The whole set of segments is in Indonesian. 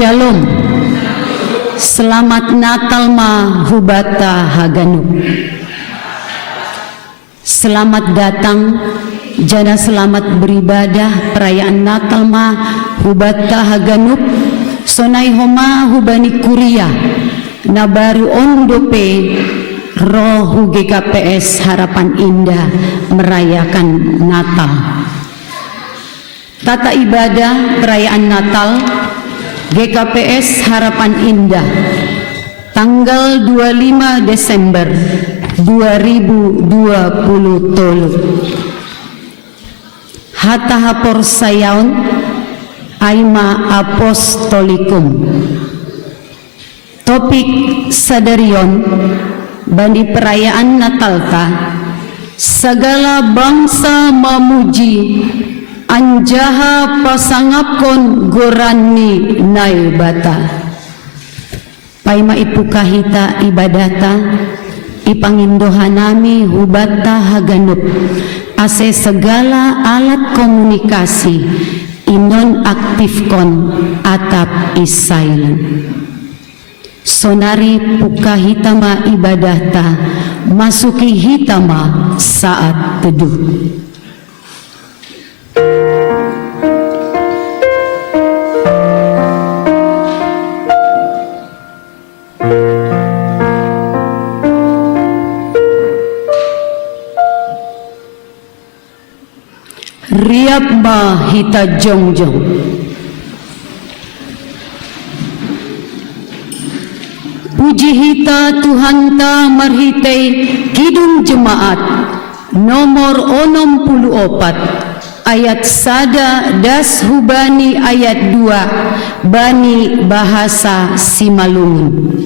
Shalom. Selamat Natal ma hubata haganuk. Selamat datang, jana selamat beribadah perayaan Natal ma hubata haganuk. Sonai homa hubani kuria nabaru ondope roh GKPS Harapan Indah merayakan Natal. Tata ibadah perayaan Natal GKPS Harapan Indah tanggal 25 Desember 2020 tolu. Hata hapor sayaun aima apostolikum. Topik sadarion bandi perayaan Natal ta segala bangsa memuji anjaha pasangapkon gorani nai bata. Paima ipukahita ibadata ipangindohanami hubata haganup ase segala alat komunikasi inon aktifkon atap isailan. Sonari pukahitama ibadata masuki hitama saat teduh. Riap ma hita jongjong. Puji hita Tuhan ta marhitei kidung jemaat nomor 64 ayat sada das hubani ayat 2 bani bahasa Simalungun.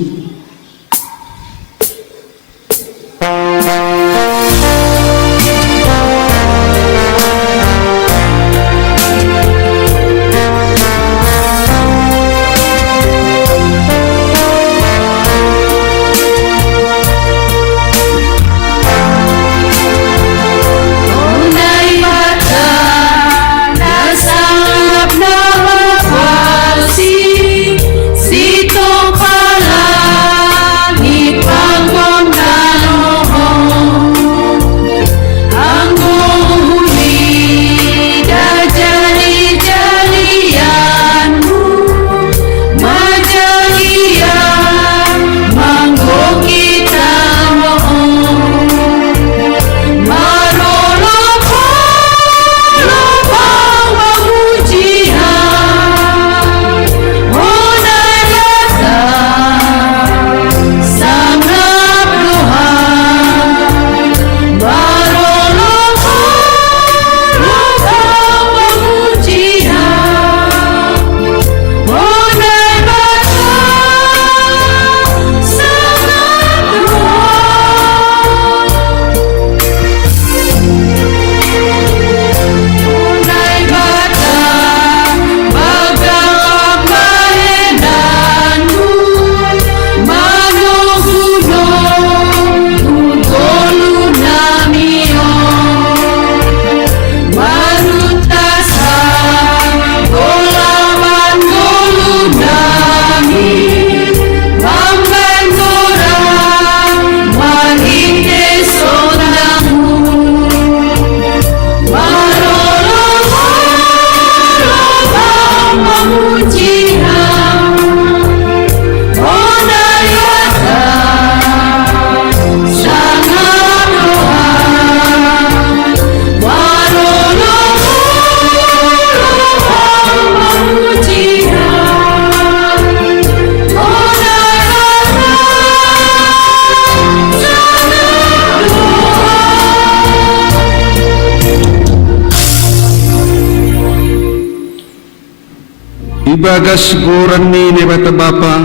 Ibagas goran ni bata Bapa,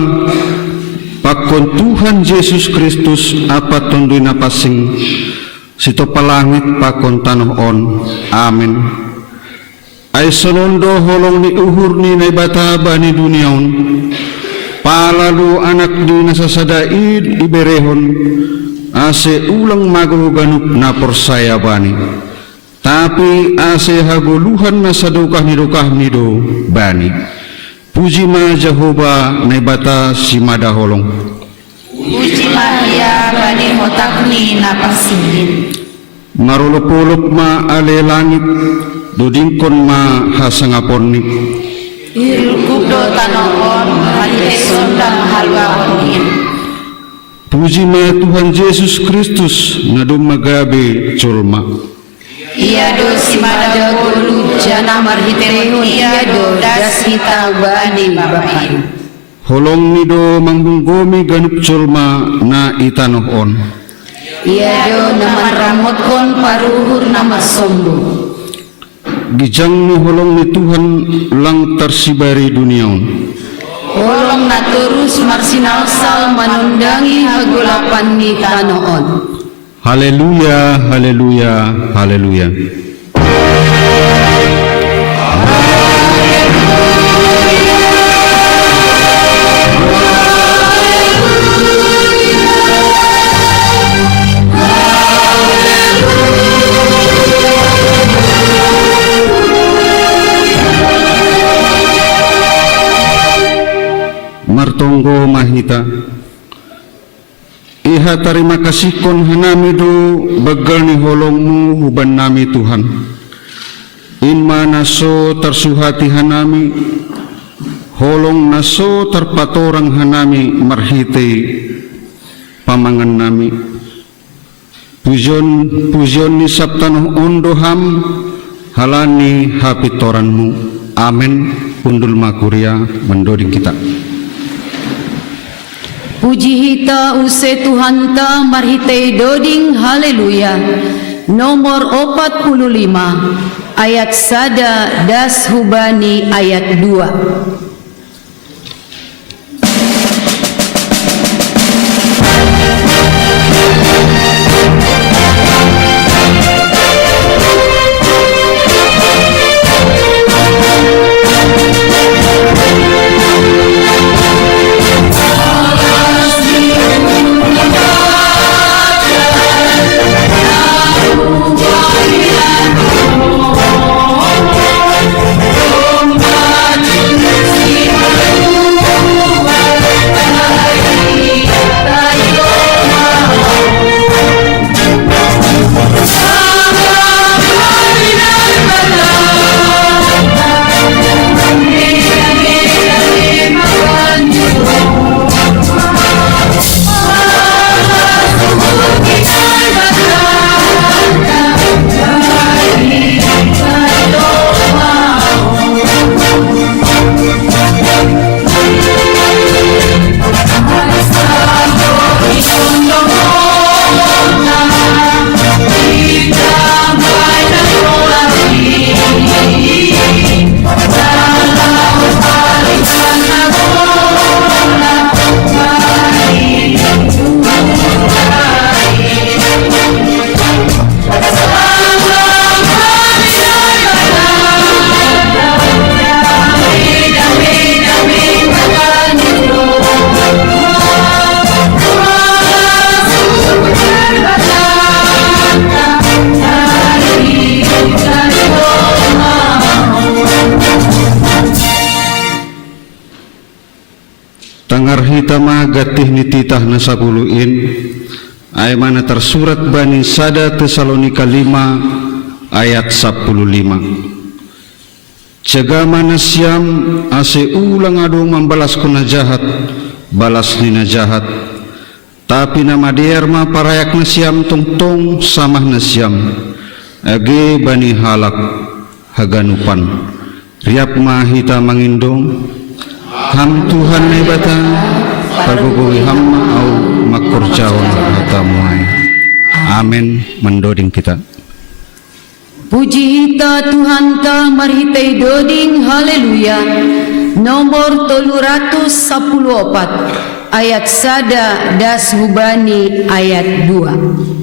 pakon Tuhan Yesus Kristus apa tunduy na pasing sito palangit pakon tanoon. Amen. Ay salondo holong ni uhur ni bata bani duniaon, palalo anak di nasasadaid iberehon, ase ulang magahuganup na porsaya bani. Tapi ase haguluhan na sadukah ni do bani. Puji ma Jehovah na bata si madaholong. Puji ma ya bani hotakni na pasigin. Marulupulup ma ale langit, dudingkon ma hasangapon ni. Irkudo tanoon, malite sondang halwaon. Puji ma Tuhan Yesus Kristus na dumagabe culma. Iya do si madagolu jana marhiterehun iya do das hita bani bapain. Holong ni do manggunggomi ganup culma na itanoon. Iya do naman ramotkon paruhur nama sombo. Gijang ni holong ni Tuhan lang tersibari duniaon. Holong na terus marsinalsal manundangi hagulapan ni tanoon. Haleluya, haleluya, haleluya. Martonggo mahita. Iha terima kasih kon hanami do bagal ni holongmu huban nami Tuhan. Inma naso tersuhati hanami, holong naso terpatorang hanami marhite pamangan nami. Pujon ni sabtanoh ondoham halani hapitoranmu. Amen. Undul makuria mendoding kita. Puji hita use Tuhan ta marhitei doding haleluya. Nomor 45 ayat sada das hubani ayat 2. Tangar hitama gatih nititah nasabuluin ay mana tersurat bani sada Tesalonika 5 ayat 15. Jaga mana siam ase ulang adong membalas kuna jahat balas nina jahat, tapi nama dierma parayak na siam tongtong samah na siam age bani halak haganupan riap mahita mangindong ham Tuhan na ibata paguguwi hamma au makurjawan hatamuay. Amen. Mendoding kita. Puji hita Tuhan ta marhitei doding haleluya. nomor 314 ayat 1 das hubani ayat 2.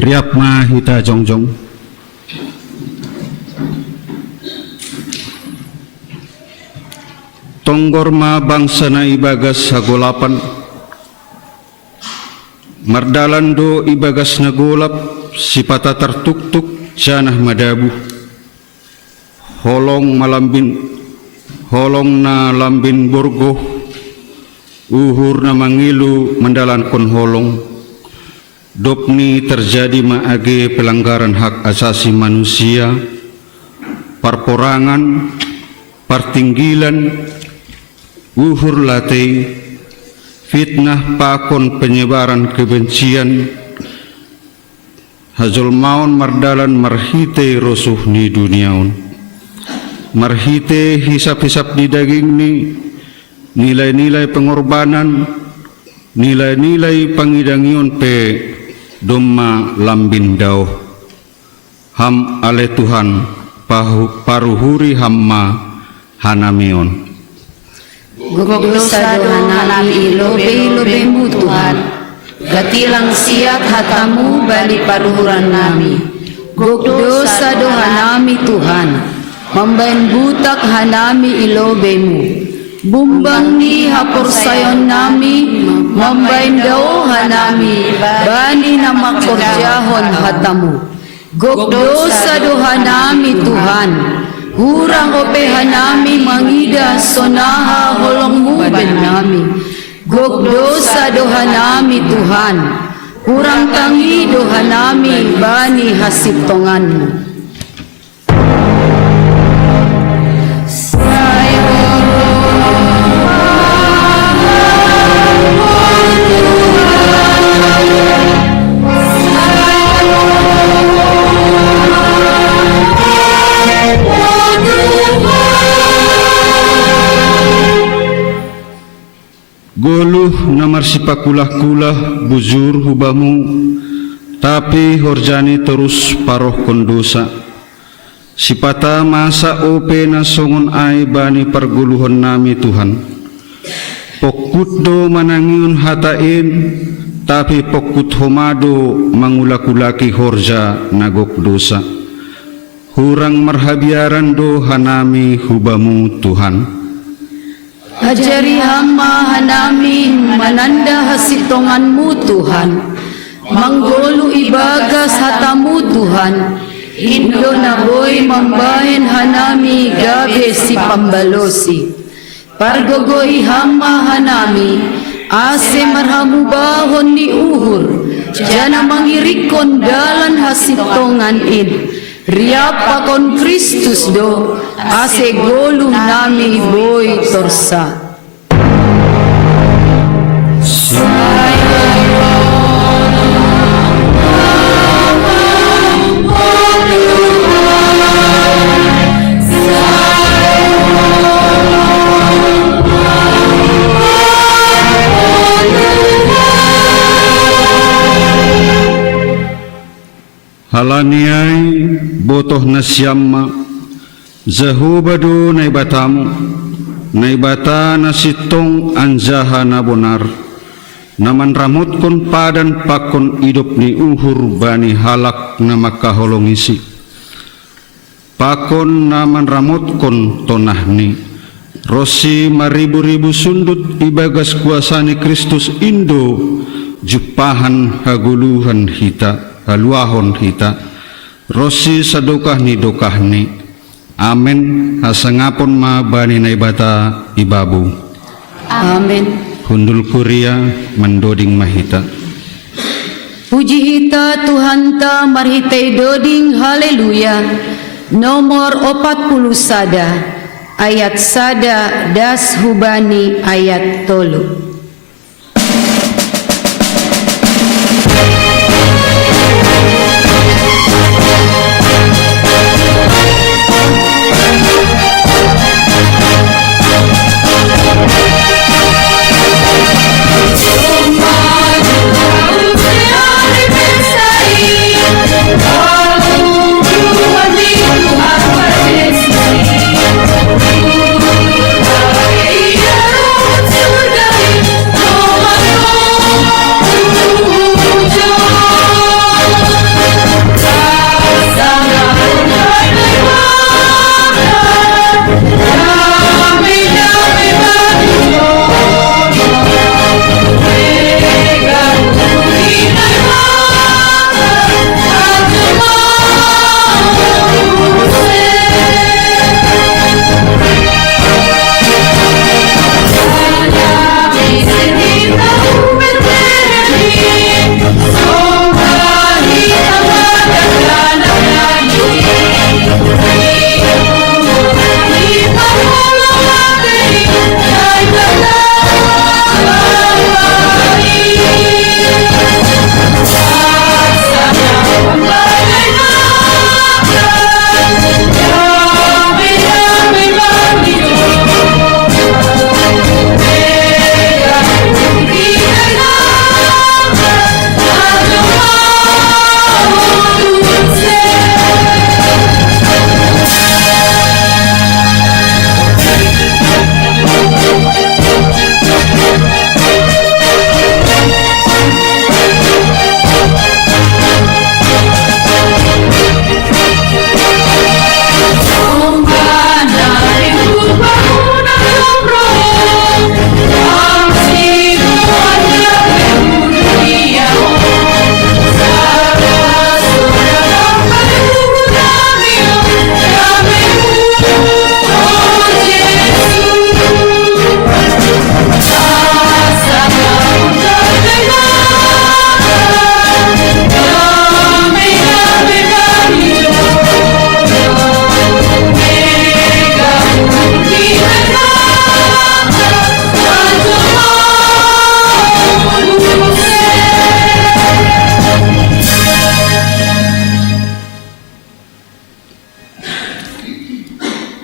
Riap ma hita jongjong. Tonggor ma bangsa na ibagas hagolapan. Mardalando ibagas nagolap sipata tertuktuk janah madabu. Holong na lambin borgo. Uhur na mangilu mendalan kon holong. Dopni terjadi maage pelanggaran hak asasi manusia, parporangan, partinggilan, uhur latei, fitnah pakon penyebaran kebencian, hajol maun mardalan marhite rosuh ni duniaun, marhite hisap-hisap di daging ni, nilai-nilai pengorbanan, nilai-nilai pangidangion pe domma lambin dao ham ale Tuhan paruhuri hamma hanamion Gogdosa dohanami ilobe-ilobemu Tuhan, gatilang siat hatamu bali paruhuran nami. Gogdosa dohanami Tuhan, mambayan butak hanami ilobemu. Bumbang ni hapursayon nami, mambayan daw hanami, bani na makorjahon hatamu. Gogdosa dohanami Tuhan, hurang opehan nami mangida sonaha holongmu ben nami. Gogdosa dohanami Tuhan, hurang tangi dohanami bani hasiptonganmu. Goluh namar sipakulah-kulah bujur hubamu, tapi horjani terus paroh kondosa. Sipata masa ope na songon ay bani perguluhon nami Tuhan. Pokut do manangiun hatain, tapi pokut homado mangulakulaki horja nagok dosa. Hurang marhabiaran do hanami hubamu Tuhan. Ajari hamba hanami mananda hasitonganmu Tuhan, manggolu ibagas hatamu Tuhan, Indo na boy mambahin hanami gabe si pambalosi. pargogoi hama hanami, ase marhamu bahon ni uhur, jana mangirikon dalan hasitongan in, riapakon Kristus do, ase goluh nami boy torsa. Halaniai botoh na siyamma, zahubado na ibatamu, na ibata na sitong anjaha na bonar, naman ramot kon padan pakon idop ni uhur bani halak na makaholongisi. Pakon naman ramot kon tonah ni, rosi maribu-ribu sundut ibagas kuasa ni Kristus Indo, jupahan haguluhan hita. Haluahon hita rosi sadokah ni dokah ni amen hasangapon ma bani na ibata ibabu Amen. hundul kuria mendoding mahita. Puji hita Tuhan ta marhitai doding haleluya. Nomor 40 sada ayat sada das hubani ayat tolu.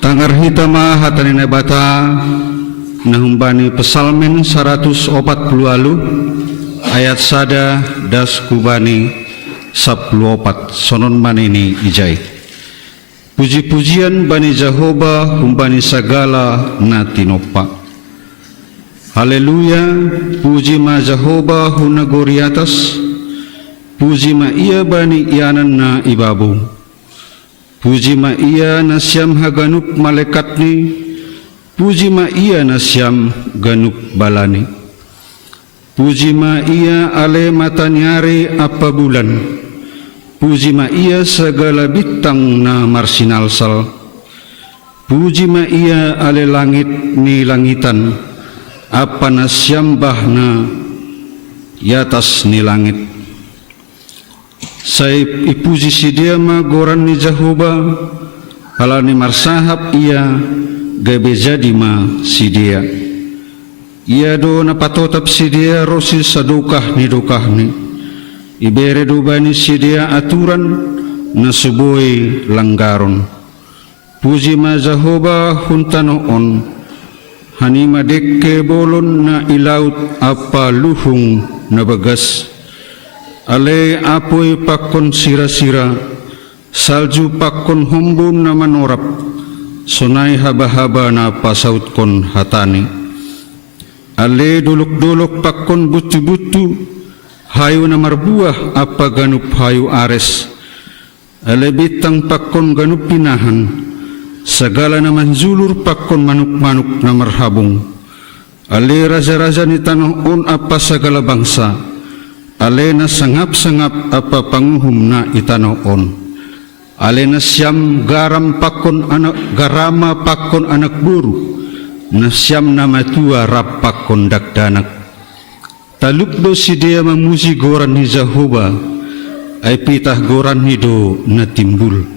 Tangar hitama hatanin bata nahumbani pesalmen 140 ayat sada das kubani 14 sonon manini ijai. Puji-pujian bani Jehovah humbani sagala na tinopa. Haleluya, puji ma Jehovah hunagori atas, puji ma ia bani ianan na ibabu. Puji ma ia na siam haganup malaikat ni, puji ma ia na siam ganup balani. Puji ma ia ale matanyari apa bulan, puji ma ia segala bintang na marsinalsal. Puji ma ia ale langit ni langitan, apa na siyambah na yatas ni langit. Saya ipuji si dia ma goran ni Jehovah, hala ni marsahap ia gabe jadi ma si dia. Ia do na patotap si dia rosi sadukah ni ibere do bani si dia aturan na suboi langgaron. Puji ma Jehovah huntanoon, hanima dekke bolon na ilaut apa luhung na bagas. Ale apoy pakon sira-sira, salju pakon humbun na manorap, sonay haba-haba na pasaut kon hatani. Ale duluk-duluk pakon butu-butu, hayo na marbuah apa ganup hayo ares. Ale bitang pakon ganup pinahan, segala na manjulur pakon manuk-manuk na marhabung. Ale raja-raja ni tanoon apa segala bangsa, ale na sangap-sangap apa panguhum na itanoon. Ale na siyam garam pakon anak garama pakon anak buru, na siyam na matua rap pakon dakdanak. Talukdo si dia mamuji goran ni Jehovah, ay pitah goran ni do na timbul.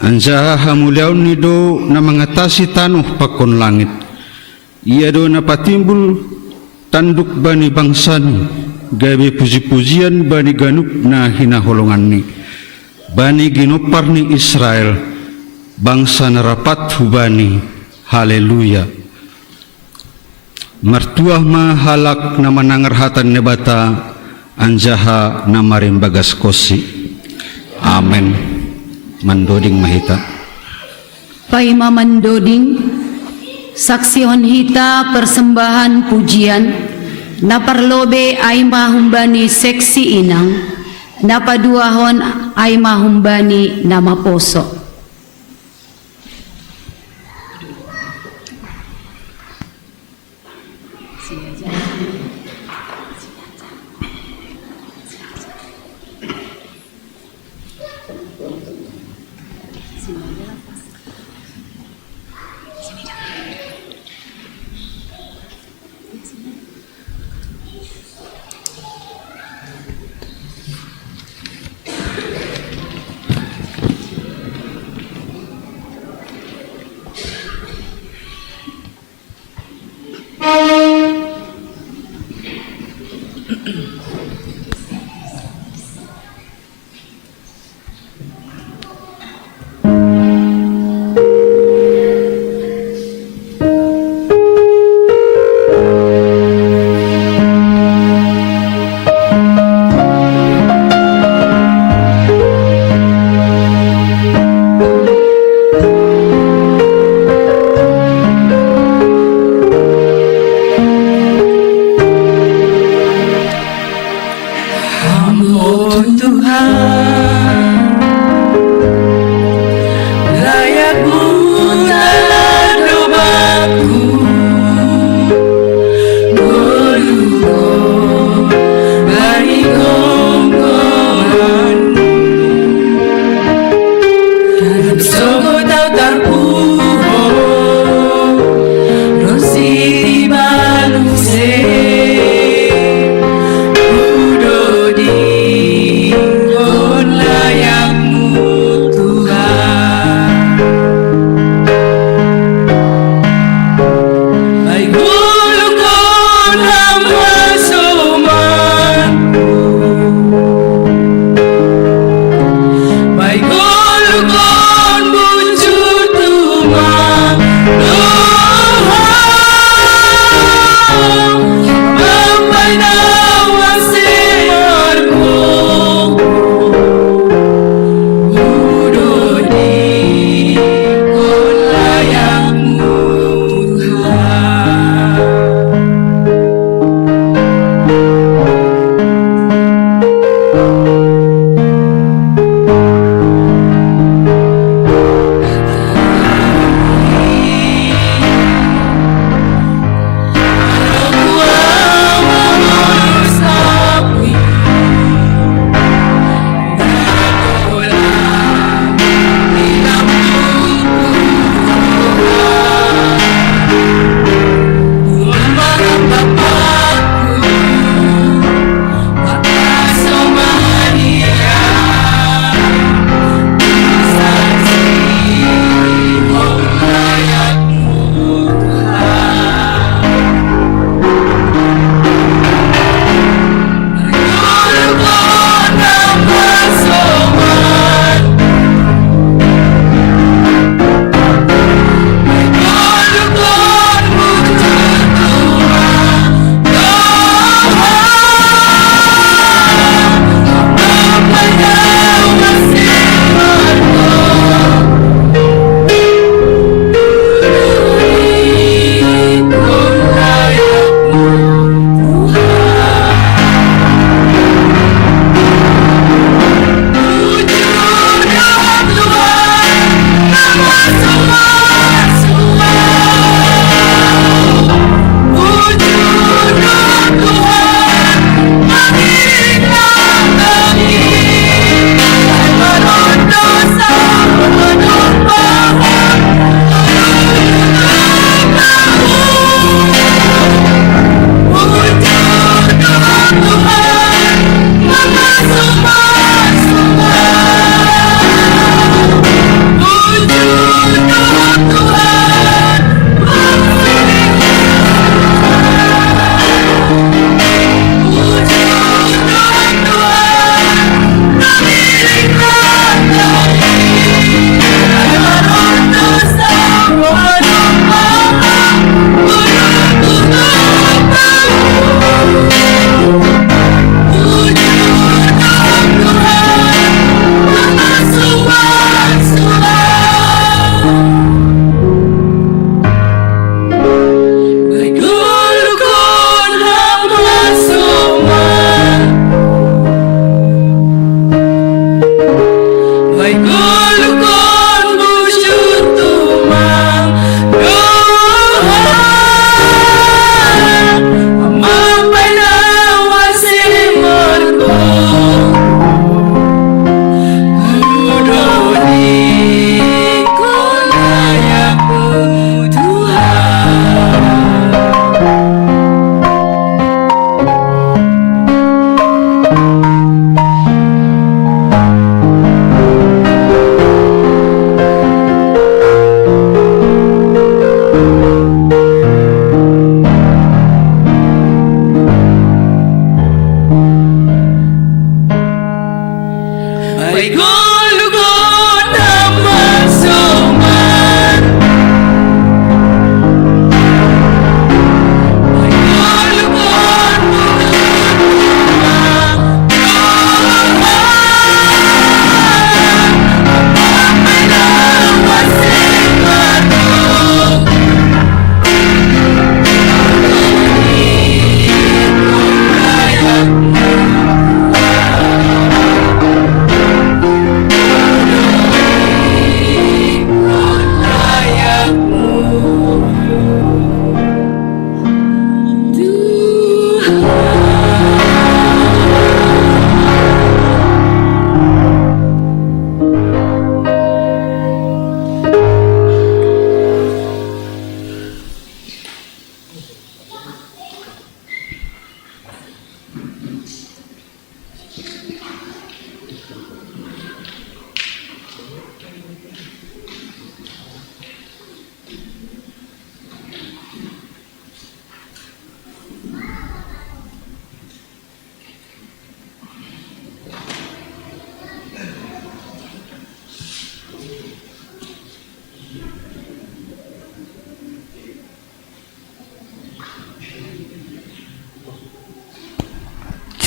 Anja hamuliaon ni do na mengatasi tanuh pakon langit. Ia do na patimbul tanduk bani bangsa ni, gabe puji-pujian bani ganup na hinaholongan ni. Bani ginopar ni Israel, bangsa na rapat hubani, haleluya. Martuah ma halak na manangarhatan nebata, anjaha na marimbagas kosi. Amen. Mandoding mahita. Paima mandoding, saksihon hita persembahan pujian, naparlobe ay mahumbani seksi inang, napaduahon ay mahumbani namaposo.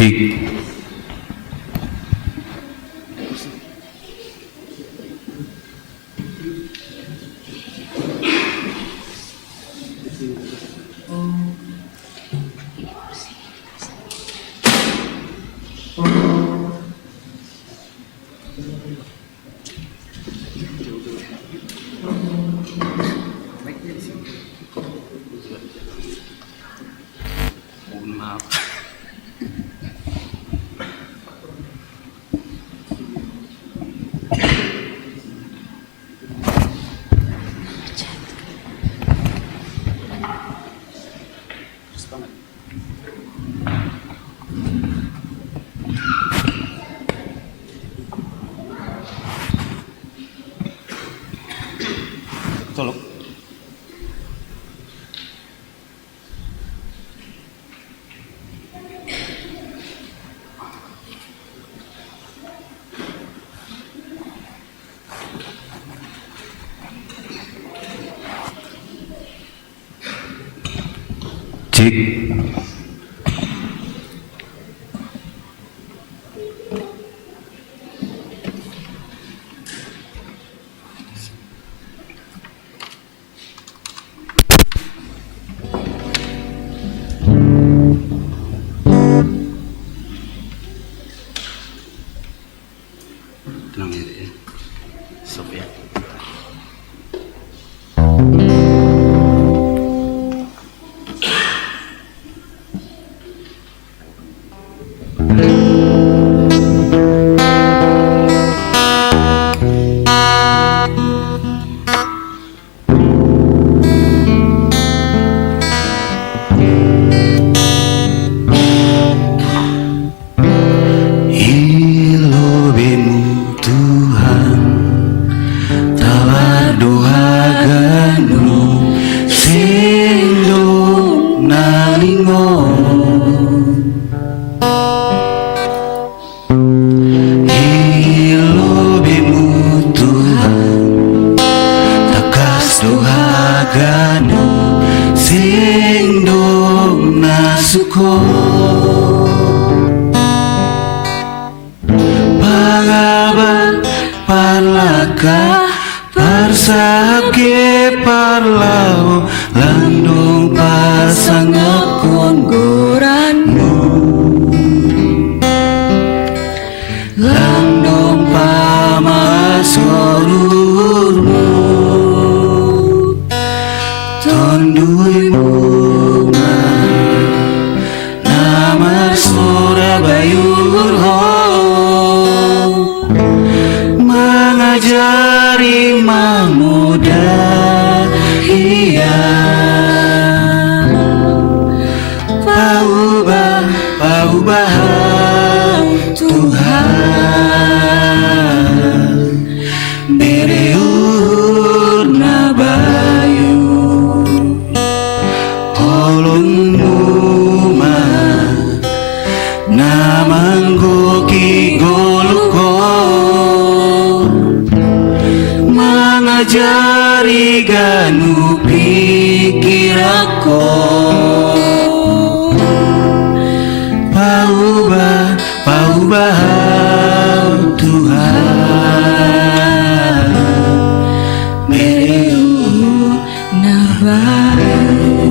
Cik. Tolong. Cik. Tenang ya. Stop ya. Pangaban parlaka parsake parlao landung pasangakon goranmu landung pamasorurmu tondui bunga nama Surabayur mengajari muda iya paubah Tuhan bereur nabayu olonmu namanggoki goluko mengajari ganu pikirako paubah Tuhan bereu nabayu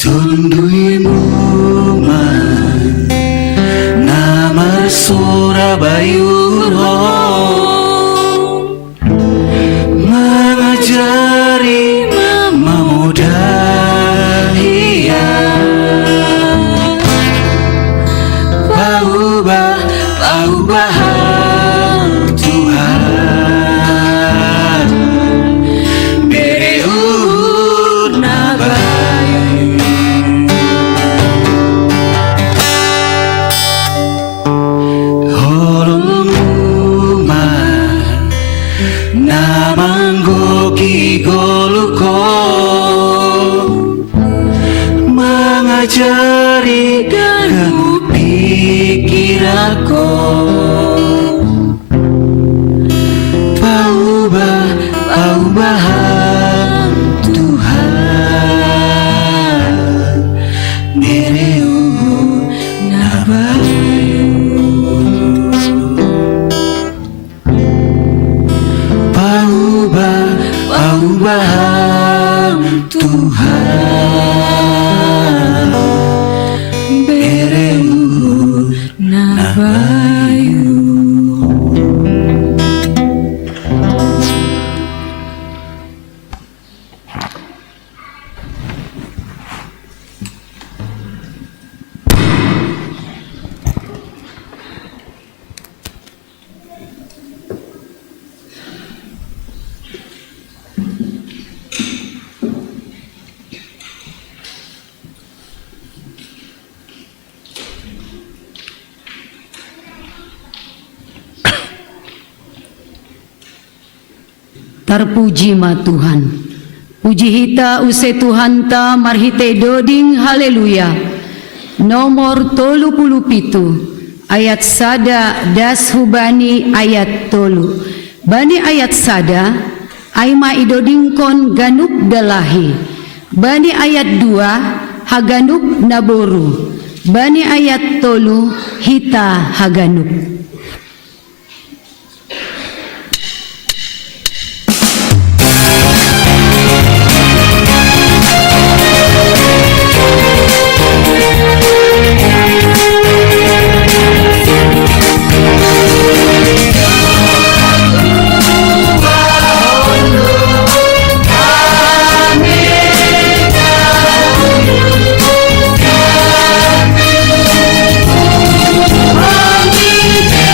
Tunduimu namar Surabayuro mengajari memudahia paubahan Tuhan bereur nabai holumuma namanggoki goluko mengajari ganggu pikiranku paubahan Tuhan bereu nabayu paubahan Tuhan bereu nabayu. Terpuji ma Tuhan. Puji hita use Tuhan ta marhite doding haleluya. Nomor 37 ayat sada das hubani ayat tolu. Bani ayat sada aima idoding kon ganup dalahi. Bani ayat 2 haganup naboru. Bani ayat tolu hita haganup. Amin.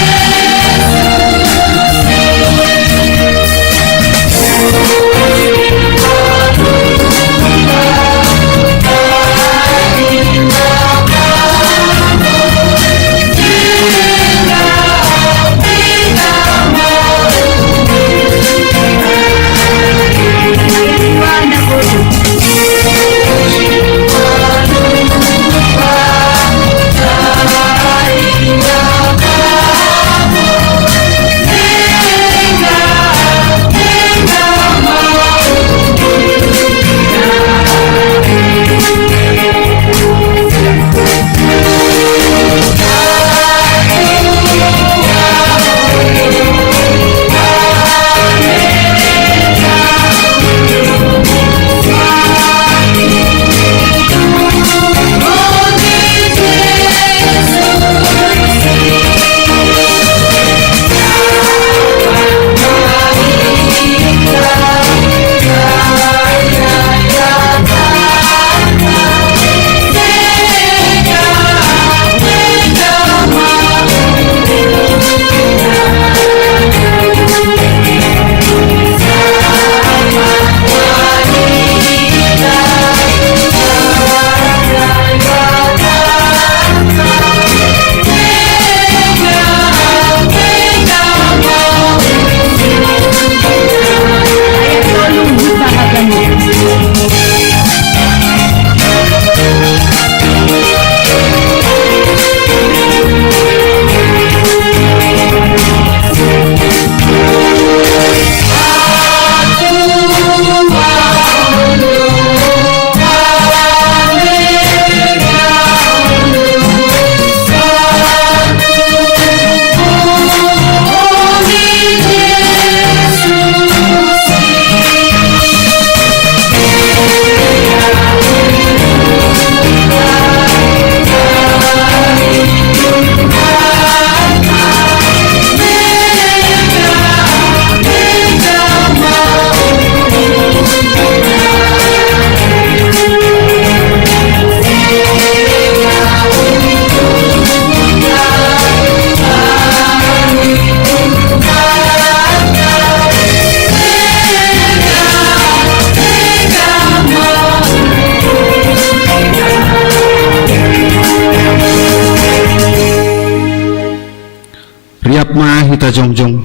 hita jongjong.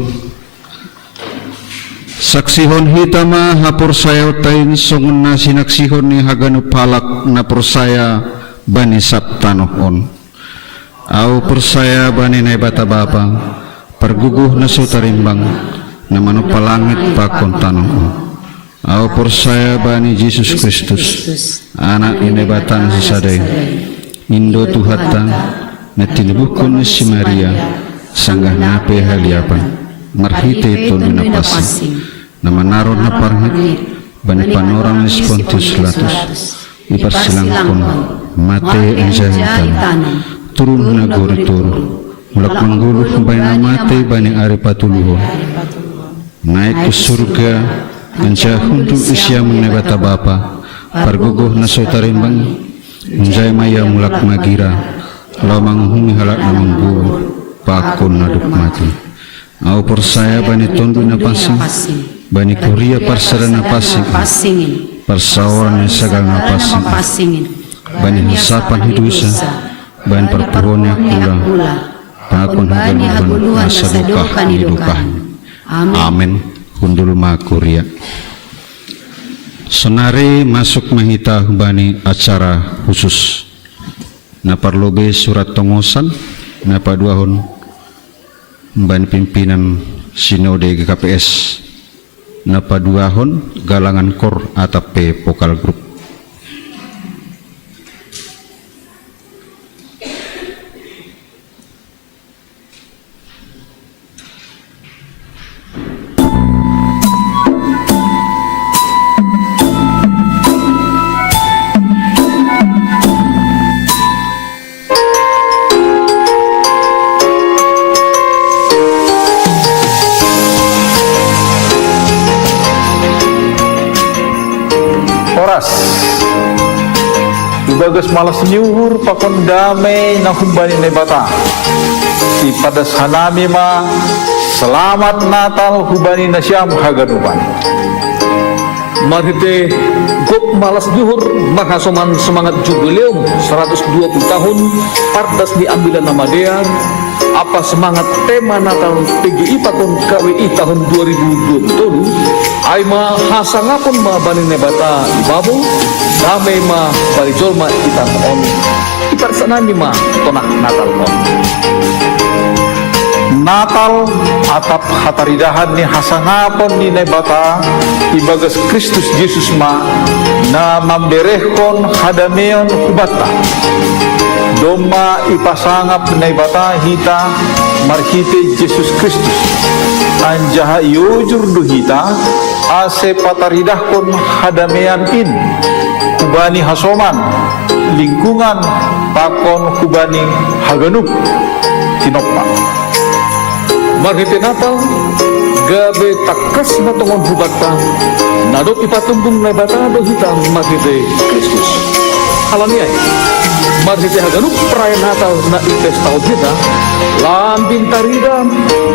Saksihon hita ma hapur saya tain songon na sinaksihon ni haganu palak na persaya bani saptanohon. Au persaya bani na bata bapa perguguh na sutarimbang na manupalangit pakon tanohon. Au persaya bani Yesus Kristus anak ini batan sesadai Indo Tuhata na tinubukon si Maria sanggah nape haliapan marhite tolu na pasi na manaron na parngit bani panorang ni Pontius Pilatus ipasilangkon mate enjahitan turun na goritur mulak mangguluh bani na mate bani ari patuluhon naik ke surga menjahun tu isya menebata bapa perguguh na sotarimbang menjai maya mulak magira lamang humi halak na mangguluh pakon na duk mati. Au persaya bani tondu na pasing bani kuria parsara na pasing persawaran yang sagal na pasing bani hasapan hidusa bani perpuhonnya kula pakon haguluhan nasadukah hidukah. Amin. Kundul makuria. Senari masuk mahita bani acara khusus. Na parlobe surat tongosan na paduahon bani pimpinan sinode GKPS na paduahon galangan kor atape pokal grup. Ibagas malas nyuhur pakon damai na humbani nebata. Ipadas hanami ma selamat Natal hubani na siyam haganuban. Marhite gop malas nyuhur makasoman semangat jubileum 120 tahun pardas diambilan nama dear apa semangat tema Natal PGI pakon KWI tahun 2020 aima hasangapun ma bani nebata ibabu damai ma bari jolma kita on iparsanami ma tonah Natal on Natal atap hataridahan ni hasangapon ni nebata ibagas Kristus Yesus ma na mamberehkon hadameon kubata doma ipasangap nebata hita marhite Yesus Kristus anjaha yujur duhita ase pataridahkon hadamean in kubani hasoman lingkungan pakon kubani haganup tinoppa. Marhite Natal gabe takas na tongon hubata nadot ipatumbong na bata do hitam marhite Kristus halaniay marhite haganup perayaan Natal na ipestaw kita lambing tarida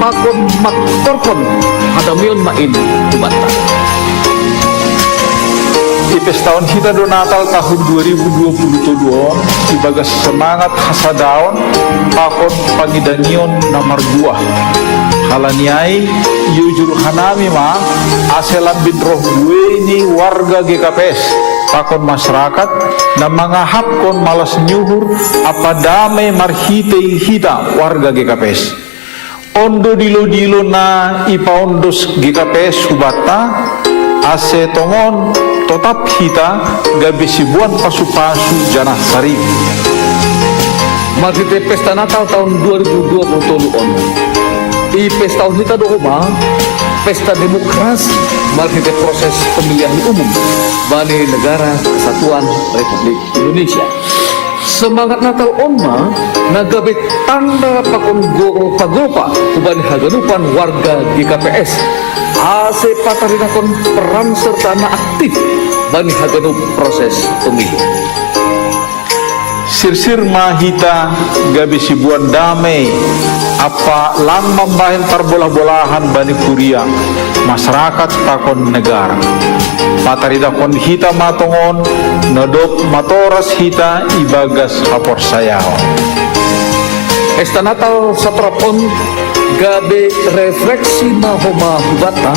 pakon maktorkon hadamion main hubata. Ipestaon kita do Natal tahun 2022 ibagas semangat hasadaon pakon pangidanion nomor 2 halaniai yujur hanami ma aselan bin roh ni warga GKPS pakon masyarakat na mangahapkon malas nyuhur apa damai marhite hita warga GKPS ondo dilo-dilo na ipaondos GKPS hubata ase tongon tetap kita gabi sibuan pasu-pasu janah sari. Marhite pesta Natal tahun 2020 on i pesta kita doa pesta demokrasi marhite proses pemilihan umum bani negara kesatuan Republik Indonesia. Semangat Natal onma nagabe tanda pakon pagopa kubani haganupan warga GKPS ase patarinakon peran serta na aktif bani haganup proses pemilu. Sirsir mahita gabi sibuan damai apa lang mambahin parbolah-bolahan bani kuria masyarakat takon negara pataridakon hita matongon nodop matoras hita ibagas hapor sayaw. Pesta Natal satrapon gabe refleksi mahoma hubata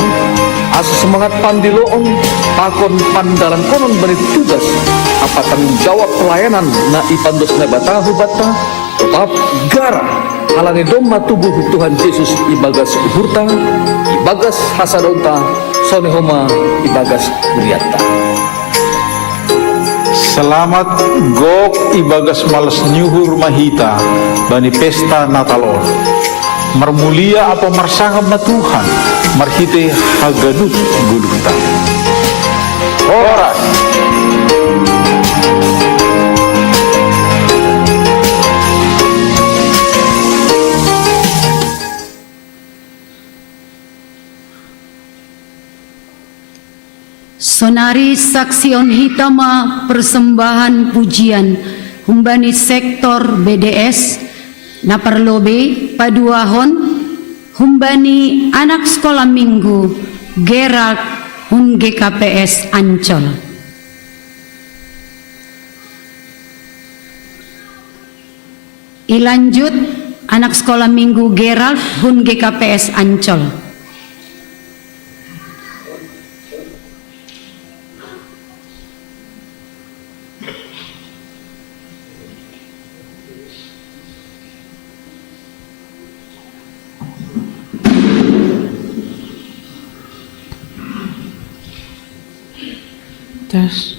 asa semangat pandiloon pakon pandaran konon bani tugas apa tanggung jawab pelayanan na ipandos na bata hubata tetap gara halangi doma tubuh Tuhan Yesus ibagas hurta ibagas hasadonta sonehoma ibagas buriata. Selamat gok ibagas malas nyuhur mahita bani pesta Natalon. Marmulia apa marsangam na Tuhan, marhite hagadut guluhta. Oras. Sonari saksion hitama persembahan pujian humbani sektor BDS naparlobe paduahon humbani anak sekolah minggu Gerald hun GKPS Ancol. Ilanjut anak sekolah minggu Gerald hun GKPS Ancol. Tes.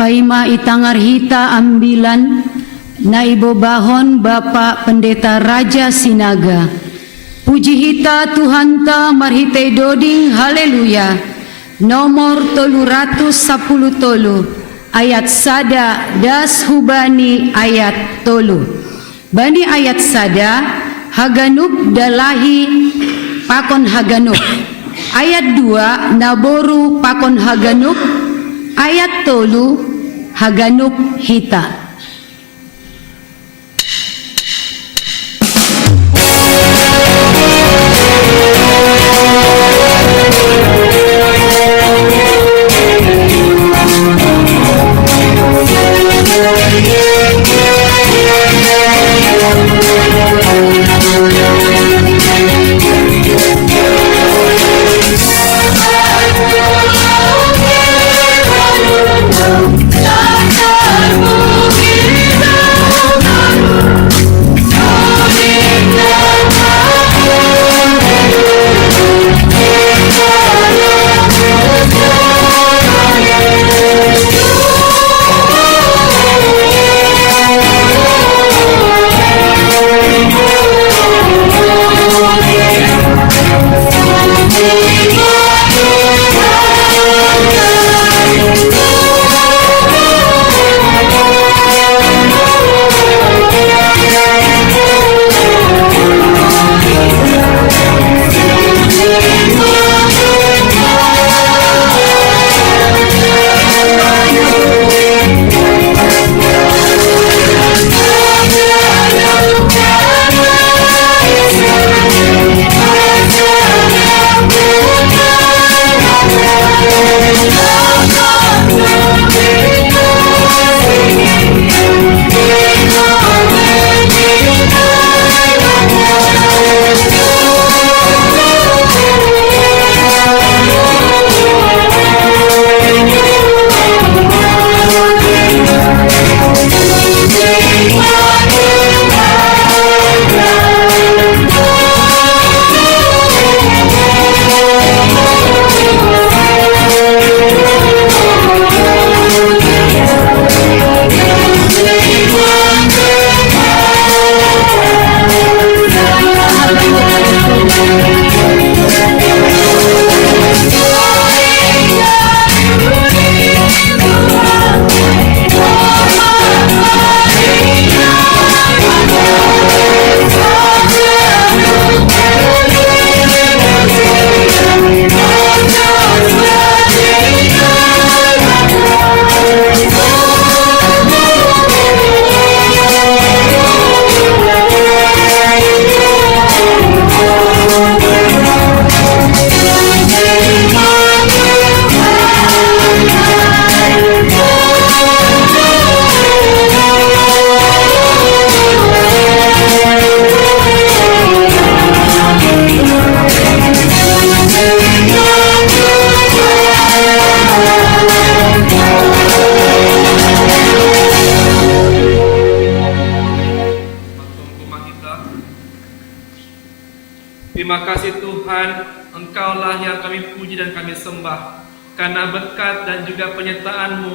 Paima itangar hita ambilan na ibobahon Bapak Pendeta Raja Sinaga. Puji hita Tuhan ta marhite doding haleluya. Nomor 310 ayat sada das hubani ayat tolu. Bani ayat sada Haganuk dalahi pakon Haganuk. Ayat 2 naboru pakon Haganuk. Ayat tolu Haganuk hita. Terima kasih Tuhan, Engkaulah yang kami puji dan kami sembah. Karena berkat dan juga penyertaan-Mu,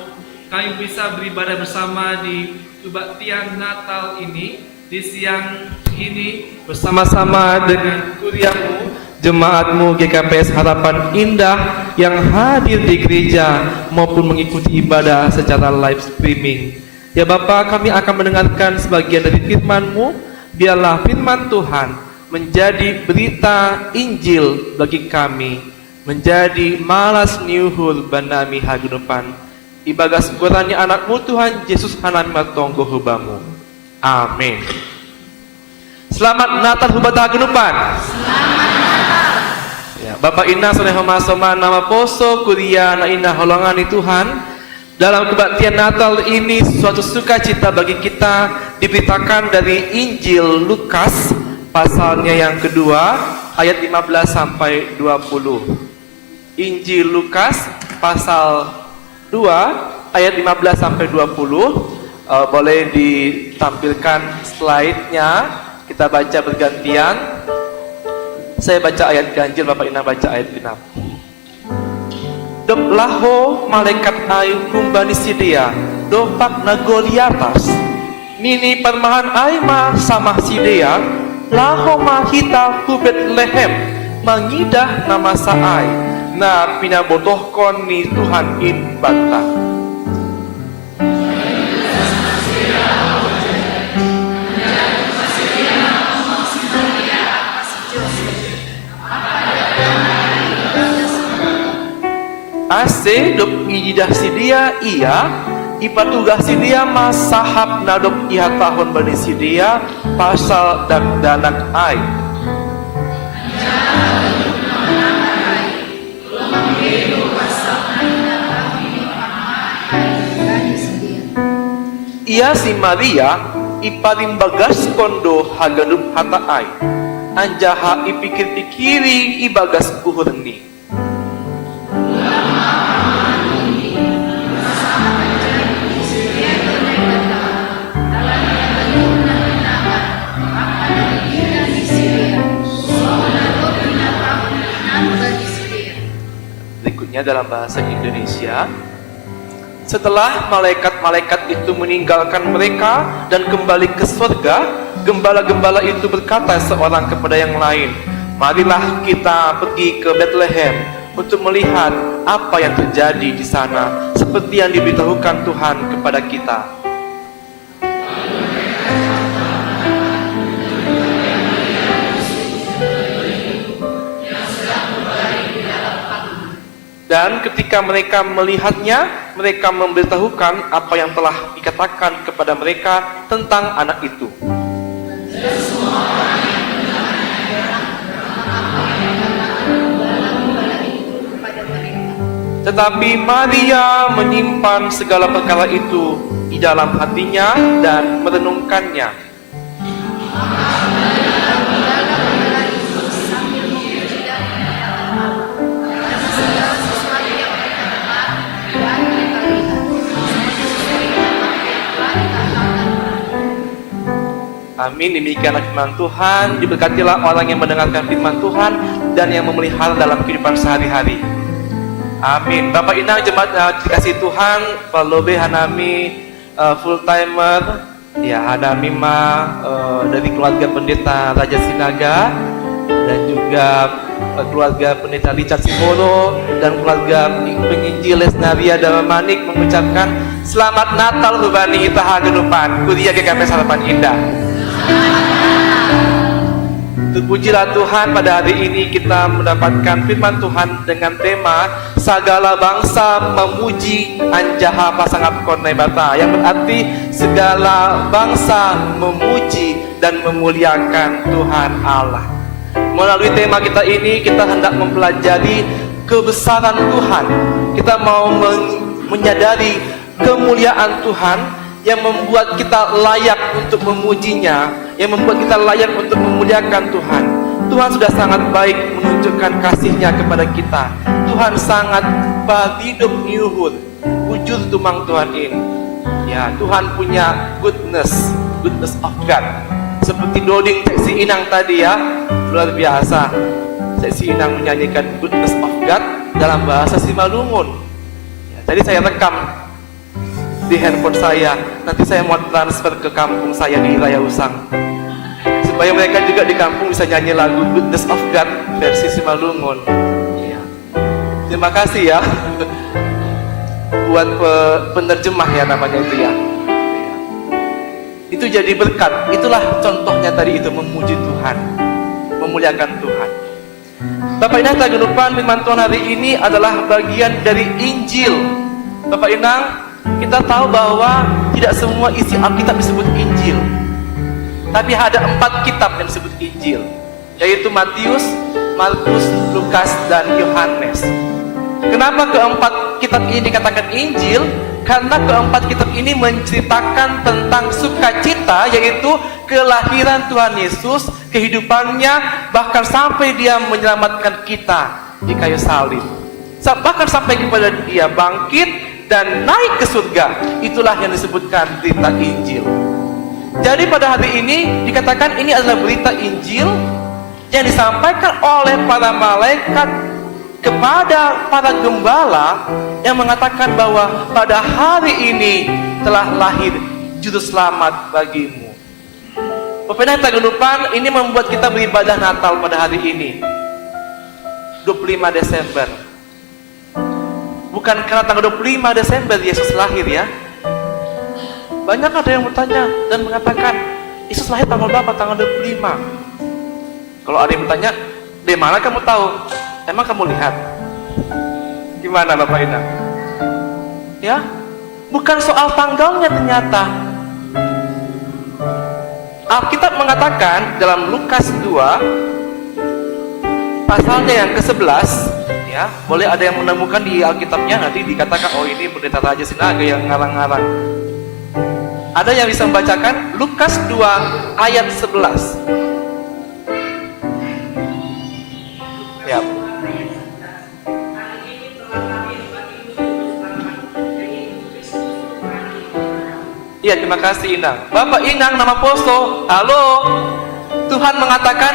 kami bisa beribadah bersama di kebaktian Natal ini, di siang ini bersama-sama dengan kuriamu, jemaat-Mu GKPS Harapan Indah yang hadir di gereja maupun mengikuti ibadah secara live streaming. Ya Bapa, kami akan mendengarkan sebagian dari firman-Mu. Biarlah firman Tuhan menjadi berita Injil bagi kami, menjadi malas niuhur banami hagunupan. Ibagas kurangnya anakmu Tuhan Yesus hanami matonggo hubamu. Amin. Selamat Natal hubat hagunupan. Ya, Bapak Ina sonehoma soma nama poso kuria na ina holongani Tuhan. Dalam kebaktian Natal ini suatu sukacita bagi kita diberitakan dari Injil Lukas pasalnya yang kedua ayat 15 sampai 20. Injil Lukas pasal 2 ayat 15 sampai 20. Boleh ditampilkan slide-nya. Kita baca bergantian. Saya baca ayat ganjil, Bapak Ina baca ayat genap. dop laho malaikat ai humbani sidia dopak na Goliatas. Nini permahan ai ma sama sidia laho ma hita hu Betlehem mangidah nama saai na pinabotohkon ni Tuhan in bata. Ase dop ijidah sidia ia ipatugah sidia mas sahab na dop iha tahun bani sidia pasal dak danak ai. Ia si Maria iparimbagas kondo haganup hata ai anjaha ipikir-pikiri ibagas kuhurni. Berikutnya dalam bahasa Indonesia. Setelah malaikat-malaikat itu meninggalkan mereka dan kembali ke surga, gembala-gembala itu berkata seorang kepada yang lain, marilah kita pergi ke Bethlehem untuk melihat apa yang terjadi di sana, seperti yang diberitahukan Tuhan kepada kita. Dan ketika mereka melihatnya, mereka memberitahukan apa yang telah dikatakan kepada mereka tentang anak itu. Tetapi Maria menyimpan segala perkara itu di dalam hatinya dan merenungkannya. Amin. Demikianlah firman Tuhan. Diberkatilah orang yang mendengarkan firman Tuhan dan yang memelihara dalam kehidupan sehari-hari. Amin. Bapak Inang jemaat dikasih Tuhan, palobe hanami full timer, ya hanami dari keluarga pendeta Raja Sinaga dan juga keluarga pendeta Richard Simoro dan keluarga penginjil Lesnaria Darmanik mengucapkan selamat Natal Hubani Itaha Genupan Kuria GKP Sarapan Indah. Terpujilah Tuhan, pada hari ini kita mendapatkan firman Tuhan dengan tema segala bangsa memuji anjaha pasangap konai bata, yang berarti segala bangsa memuji dan memuliakan Tuhan Allah. Melalui tema kita ini kita hendak mempelajari kebesaran Tuhan. Kita mau menyadari kemuliaan Tuhan yang membuat kita layak untuk memujinya, yang membuat kita layak untuk memuliakan Tuhan. Tuhan sudah sangat baik menunjukkan kasih-Nya kepada kita. Tuhan sangat hidup nyuhur wujud tumang Tuhan ini. Ya, Tuhan punya goodness of God. Seperti doding Seksi Inang tadi ya, luar biasa. Seksi Inang menyanyikan goodness of God dalam bahasa Simalungun. Ya, tadi saya rekam di handphone saya, nanti saya mau transfer ke kampung saya di Raya Usang supaya mereka juga di kampung bisa nyanyi lagu Goodness of God versi Simalungun. Ya. Terima kasih ya buat penerjemah ya namanya itu ya. Itu jadi berkat. Itulah contohnya tadi itu, memuji Tuhan, memuliakan Tuhan. Bapak Inang tak lupa firman Tuhan hari ini adalah bagian dari Injil. Bapak Inang, kita tahu bahwa tidak semua isi Alkitab disebut Injil, tapi ada 4 kitab yang disebut Injil, yaitu Matius, Markus, Lukas, dan Yohanes. Kenapa keempat kitab ini dikatakan Injil? Karena keempat kitab ini menceritakan tentang sukacita, yaitu kelahiran Tuhan Yesus, kehidupannya, bahkan sampai Dia menyelamatkan kita di kayu salib, bahkan sampai kepada Dia bangkit dan naik ke surga. Itulah yang disebutkan berita Injil. Jadi pada hari ini dikatakan ini adalah berita Injil yang disampaikan oleh para malaikat kepada para gembala yang mengatakan bahwa pada hari ini telah lahir juru selamat bagimu. Bapak Ibu Taguyuban, ini membuat kita beribadah Natal pada hari ini, 25 Desember. Bukan karena tanggal 25 Desember Yesus lahir ya. Banyak ada yang bertanya dan mengatakan, Yesus lahir tanggal berapa? Tanggal 25. Kalau ada yang bertanya, dari mana kamu tahu? Emang kamu lihat? Gimana Bapak Ina? Ya, bukan soal tanggalnya ternyata. Alkitab mengatakan dalam Lukas 2 pasalnya yang ke-11, ya, boleh ada yang menemukan di Alkitabnya, nanti dikatakan oh ini pendeta Raja Sinaga yang ngarang-ngarang. Ada yang bisa membacakan Lukas 2 ayat 11? Ya. Iya, terima kasih Inang. Bapak Inang nama Poso. Halo. Tuhan mengatakan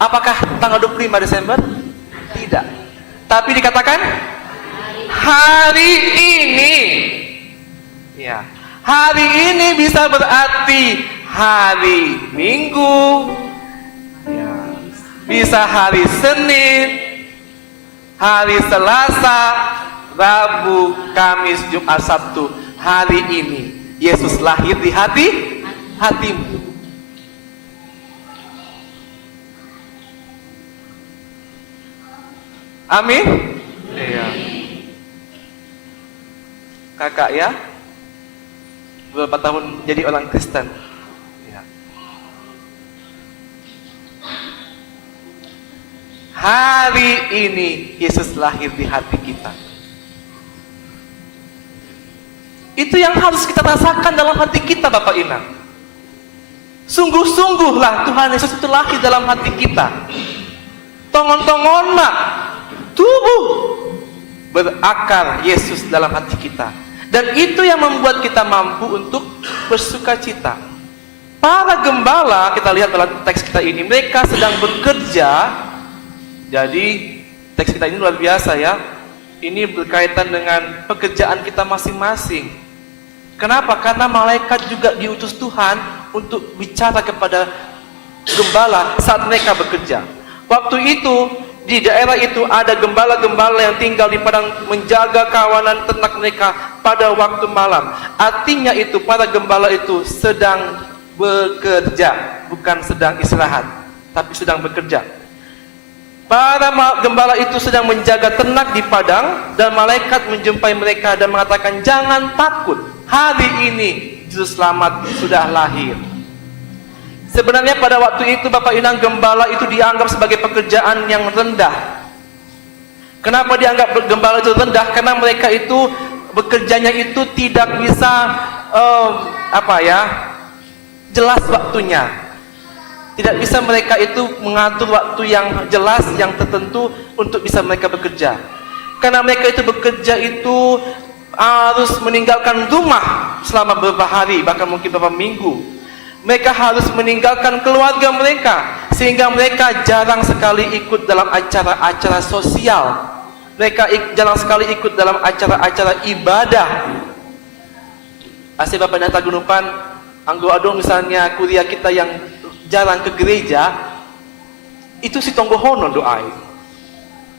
apakah tanggal 25 Desember? Tidak. Tapi dikatakan hari ini. Ya. Hari ini bisa berarti hari Minggu. Ya. Bisa hari Senin, hari Selasa, Rabu, Kamis, Jumat, Sabtu. Hari ini Yesus lahir di hatimu. Amin. Iya. Kakak ya, beberapa tahun jadi orang Kristen. Ya. Hari ini Yesus lahir di hati kita. Itu yang harus kita rasakan dalam hati kita, Bapak Ina. Sungguh-sungguhlah Tuhan Yesus itu lahir dalam hati kita. Tongon-tongon mak, tubuh berakar Yesus dalam hati kita. Dan itu yang membuat kita mampu untuk bersuka cita. Para gembala, kita lihat dalam teks kita ini, mereka sedang bekerja. Jadi teks kita ini luar biasa ya. Ini berkaitan dengan pekerjaan kita masing-masing. Kenapa? Karena malaikat juga diutus Tuhan untuk bicara kepada gembala saat mereka bekerja. Waktu itu, di daerah itu ada gembala-gembala yang tinggal di padang menjaga kawanan ternak mereka pada waktu malam. Artinya itu, para gembala itu sedang bekerja, bukan sedang istirahat, tapi sedang bekerja. Para gembala itu sedang menjaga ternak di padang, dan malaikat menjumpai mereka dan mengatakan, jangan takut, hari ini Juru Selamat sudah lahir. Sebenarnya pada waktu itu Bapak Inang, gembala itu dianggap sebagai pekerjaan yang rendah. Kenapa dianggap gembala itu rendah? Karena mereka itu bekerjanya itu tidak bisa jelas waktunya. Tidak bisa mereka itu mengatur waktu yang jelas, yang tertentu untuk bisa mereka bekerja. Karena mereka itu bekerja itu harus meninggalkan rumah selama beberapa hari, bahkan mungkin beberapa minggu. Mereka harus meninggalkan keluarga mereka, sehingga mereka jarang sekali ikut dalam acara-acara sosial. Mereka jarang sekali ikut dalam acara-acara ibadah. Asli Bapak dan Taguyuban, anggo-ado misalnya kuliah kita yang jarang ke gereja, itu si tonggohono doai.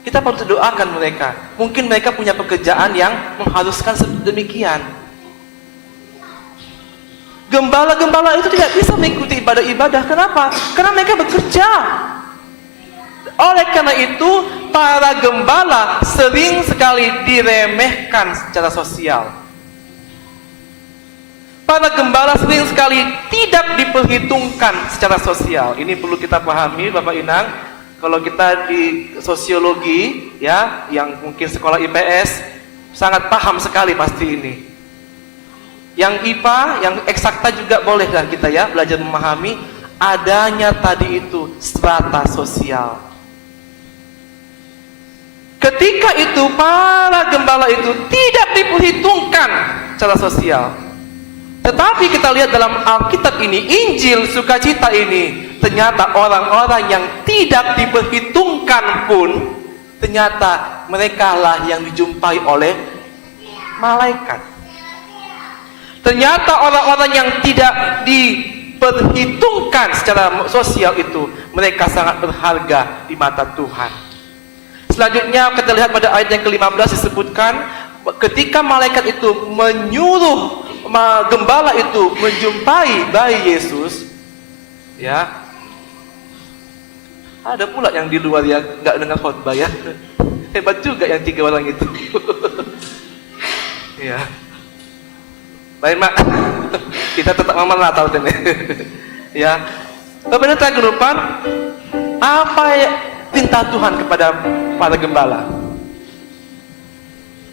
Kita perlu doakan mereka. Mungkin mereka punya pekerjaan yang mengharuskan demikian. Gembala-gembala itu tidak bisa mengikuti ibadah-ibadah. Kenapa? Karena mereka bekerja. Oleh karena itu, para gembala sering sekali diremehkan secara sosial. Para gembala sering sekali tidak diperhitungkan secara sosial. Ini perlu kita pahami, Bapak Inang. Kalau kita di sosiologi, ya, yang mungkin sekolah IPS, sangat paham sekali pasti ini. Yang IPA, yang eksakta juga bolehlah kita ya belajar memahami adanya tadi itu strata sosial. Ketika itu para gembala itu tidak diperhitungkan secara sosial. Tetapi kita lihat dalam Alkitab ini, Injil sukacita ini, ternyata orang-orang yang tidak diperhitungkan pun ternyata mereka lah yang dijumpai oleh malaikat. Ternyata orang-orang yang tidak diperhitungkan secara sosial itu, mereka sangat berharga di mata Tuhan. Selanjutnya kita lihat pada ayat yang ke-15 disebutkan, ketika malaikat itu menyuruh gembala itu menjumpai bayi Yesus, ya, ada pula yang di luar yang nggak dengar khotbah ya. Hebat juga yang 3 orang itu. Ya. Baik mak, kita tetap amanah tahu ini. Ya. Kemudian kehidupan, apa ya perintah Tuhan kepada para gembala?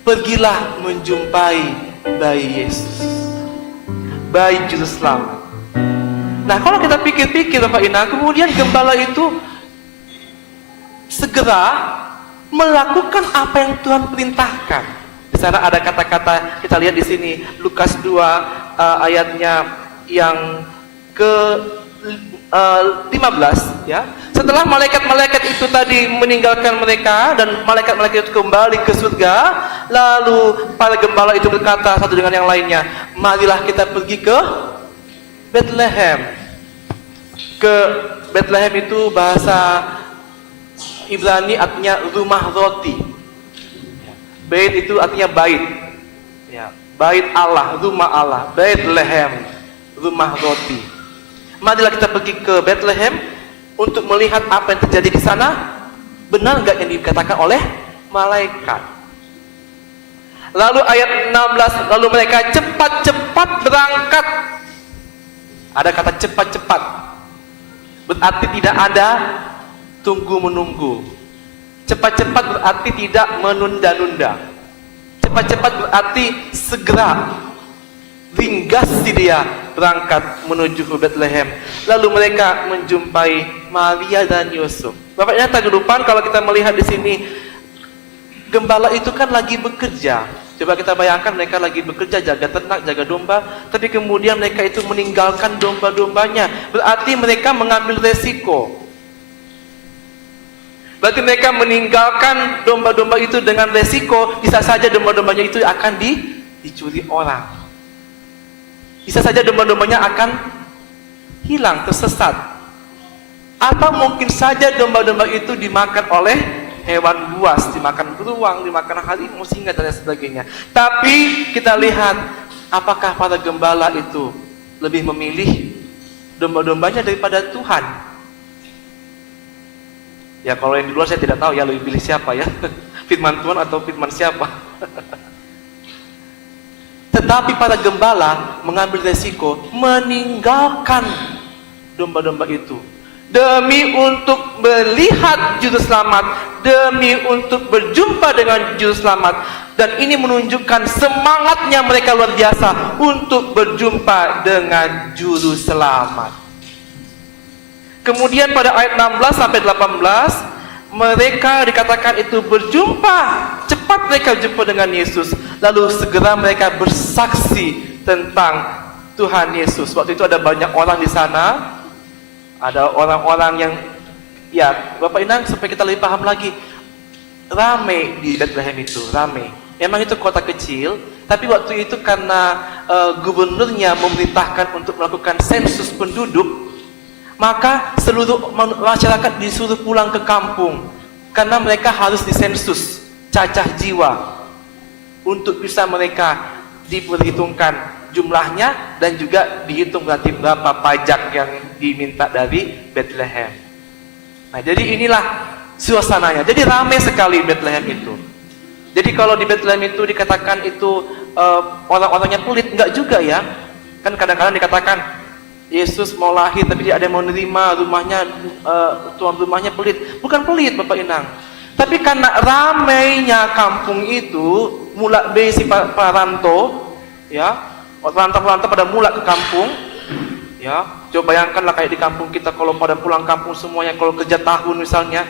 Pergilah menjumpai bayi Yesus, bayi juru selamat. Nah, kalau kita pikir-pikir Bapak Ina, kemudian gembala itu segera melakukan apa yang Tuhan perintahkan. Di sana ada kata-kata, kita lihat di sini Lukas 2 ayatnya yang ke 15 ya. Setelah malaikat-malaikat itu tadi meninggalkan mereka dan malaikat-malaikat itu kembali ke surga, lalu para gembala itu berkata satu dengan yang lainnya, marilah kita pergi ke Bethlehem. Ke Bethlehem itu bahasa Ibrani artinya rumah roti. Bait itu artinya bait. Ya, bait Allah, rumah Allah. Bethlehem, rumah roti. Marilah kita pergi ke Bethlehem untuk melihat apa yang terjadi di sana. Benar enggak yang dikatakan oleh malaikat? Lalu ayat 16, lalu mereka cepat-cepat berangkat. Ada kata cepat-cepat. Berarti tidak ada tunggu-menunggu. Cepat-cepat berarti tidak menunda-nunda. Cepat-cepat berarti segera, ringgas dia berangkat menuju ke Bethlehem. Lalu mereka menjumpai Maria dan Yusuf. Bapaknya tak lupa kalau kita melihat di sini, gembala itu kan lagi bekerja. Coba kita bayangkan mereka lagi bekerja, jaga ternak, jaga domba, tapi kemudian mereka itu meninggalkan domba-dombanya. Berarti mereka mengambil resiko. Berarti mereka meninggalkan domba-domba itu dengan resiko, bisa saja domba-dombanya itu akan dicuri orang. Bisa saja domba-dombanya akan hilang, tersesat. Atau mungkin saja domba-domba itu dimakan oleh hewan buas, dimakan beruang, dimakan harimau, singa dan sebagainya. Tapi kita lihat, apakah para gembala itu lebih memilih domba-dombanya daripada Tuhan? Ya kalau yang di luar saya tidak tahu ya lebih pilih siapa ya. Firman Tuhan atau firman siapa. Tetapi para gembala mengambil resiko meninggalkan domba-domba itu demi untuk melihat juru selamat, demi untuk berjumpa dengan juru selamat. Dan ini menunjukkan semangatnya mereka luar biasa untuk berjumpa dengan juru selamat. Kemudian pada ayat 16 sampai 18, mereka dikatakan itu berjumpa, cepat mereka berjumpa dengan Yesus. Lalu segera mereka bersaksi tentang Tuhan Yesus. Waktu itu ada banyak orang di sana, ada orang-orang yang, ya Bapak Inang supaya kita lebih paham lagi, ramai di Bethlehem itu, ramai. Memang itu kota kecil, tapi waktu itu karena gubernurnya memerintahkan untuk melakukan sensus penduduk, maka seluruh masyarakat disuruh pulang ke kampung karena mereka harus disensus cacah jiwa untuk bisa mereka diperhitungkan jumlahnya dan juga dihitung berarti berapa pajak yang diminta dari Bethlehem. Nah, jadi inilah suasananya. Jadi ramai sekali Bethlehem itu. Jadi kalau di Bethlehem itu dikatakan itu orang-orangnya pelit, enggak juga ya. Kan kadang-kadang dikatakan Yesus mau lahir tapi tidak ada yang mau nerima, rumahnya tuan rumahnya pelit. Bukan pelit Bapak Inang, tapi karena ramainya kampung itu, mulak be si paranto, ya, rantau-rantau pada mulak ke kampung, ya. Coba bayangkanlah kayak di kampung kita kalau pada pulang kampung semuanya, kalau kerja tahun misalnya,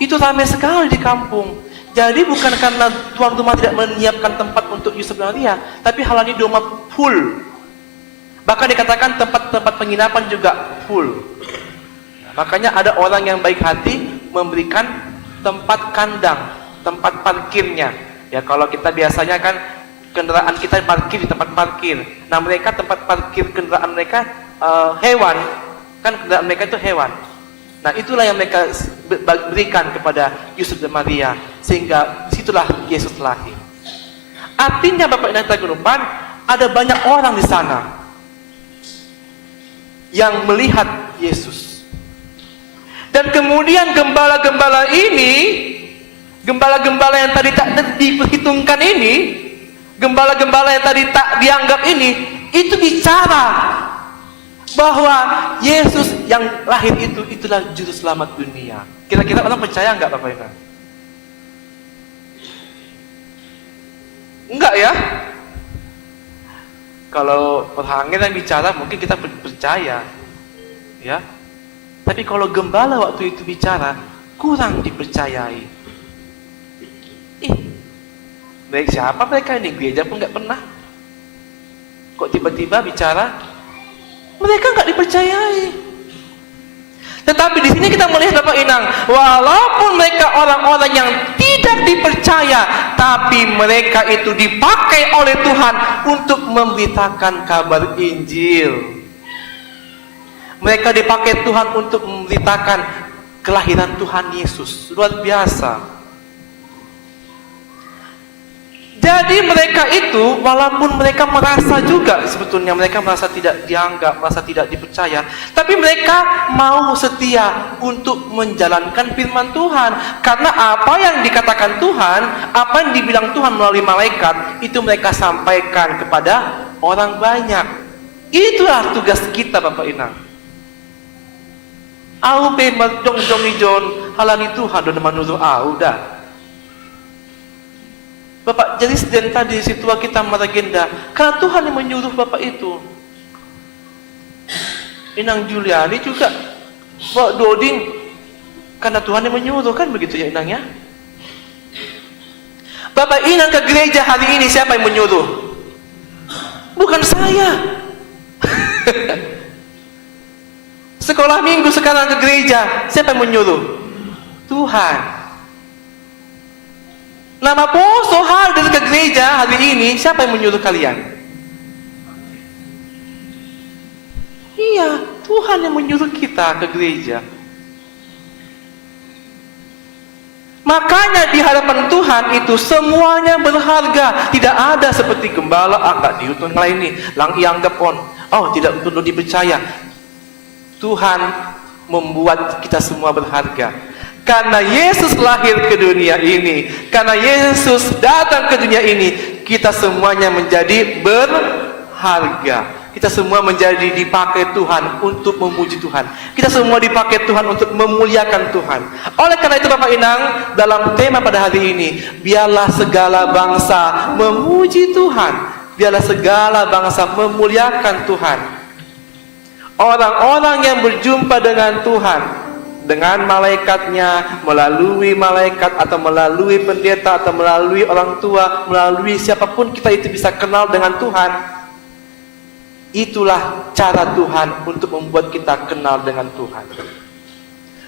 itu ramai sekali di kampung. Jadi bukan karena tuan rumah tidak menyiapkan tempat untuk Yusuf dan Maria, tapi halani rumah full. Bahkan dikatakan tempat-tempat penginapan juga full. Makanya ada orang yang baik hati memberikan tempat kandang, tempat parkirnya. Ya, kalau kita biasanya kan kendaraan kita parkir di tempat parkir. Nah, mereka tempat parkir kendaraan mereka hewan, kan kendaraan mereka itu hewan. Nah, itulah yang mereka berikan kepada Yusuf dan Maria, sehingga situlah Yesus lahir. Artinya Bapak Ibu Tagurumpan, ada banyak orang di sana yang melihat Yesus. Dan kemudian gembala-gembala ini, gembala-gembala yang tadi tak diperhitungkan ini, gembala-gembala yang tadi tak dianggap ini, itu bicara bahwa Yesus yang lahir itu, itulah juru selamat dunia. Kira-kira orang percaya enggak Bapak Ibu? Enggak ya? Kalau pehangi yang bicara mungkin kita percaya, ya. Tapi kalau gembala waktu itu bicara, kurang dipercayai. Baik siapa mereka ini? Gereja pun nggak pernah. Kok tiba-tiba bicara? Mereka nggak dipercayai. Tetapi di sini kita melihat Bapak Inang, walaupun mereka orang-orang yang tidak dipercaya, tapi mereka itu dipakai oleh Tuhan untuk memberitakan kabar Injil. Mereka dipakai Tuhan untuk memberitakan kelahiran Tuhan Yesus. Luar biasa. Jadi mereka itu, walaupun mereka merasa juga sebetulnya mereka merasa tidak dianggap, merasa tidak dipercaya, tapi mereka mau setia untuk menjalankan firman Tuhan. Karena apa yang dikatakan Tuhan, apa yang dibilang Tuhan melalui malaikat, itu mereka sampaikan kepada orang banyak. Itulah tugas kita Bapak Inang. Au pe madong ijon halani Tuhan dan manusia dah. Bapak jadi sedang tadi situa kita maragenda karena Tuhan yang menyuruh Bapak itu. Inang Juliani juga Bapak Doding karena Tuhan yang menyuruh, kan begitu ya Inang ya. Bapak Inang ke gereja hari ini siapa yang menyuruh? Bukan saya. Sekolah minggu sekarang ke gereja siapa yang menyuruh? Tuhan. Nama poso hadir ke gereja hari ini, siapa yang menyuruh kalian? Iya, Tuhan yang menyuruh kita ke gereja. Makanya di hadapan Tuhan itu semuanya berharga. Tidak ada seperti gembala, agak diutung lain ini, lang ianggap on. Oh, tidak perlu dipercaya. Tuhan membuat kita semua berharga. Karena Yesus lahir ke dunia ini, karena Yesus datang ke dunia ini, kita semuanya menjadi berharga. Kita semua menjadi dipakai Tuhan untuk memuji Tuhan. Kita semua dipakai Tuhan untuk memuliakan Tuhan. Oleh karena itu Bapak Inang, dalam tema pada hari ini, biarlah segala bangsa memuji Tuhan. Biarlah segala bangsa memuliakan Tuhan. Orang-orang yang berjumpa dengan Tuhan, dengan malaikatnya, melalui malaikat atau melalui pendeta atau melalui orang tua, melalui siapapun kita itu bisa kenal dengan Tuhan. Itulah cara Tuhan untuk membuat kita kenal dengan Tuhan.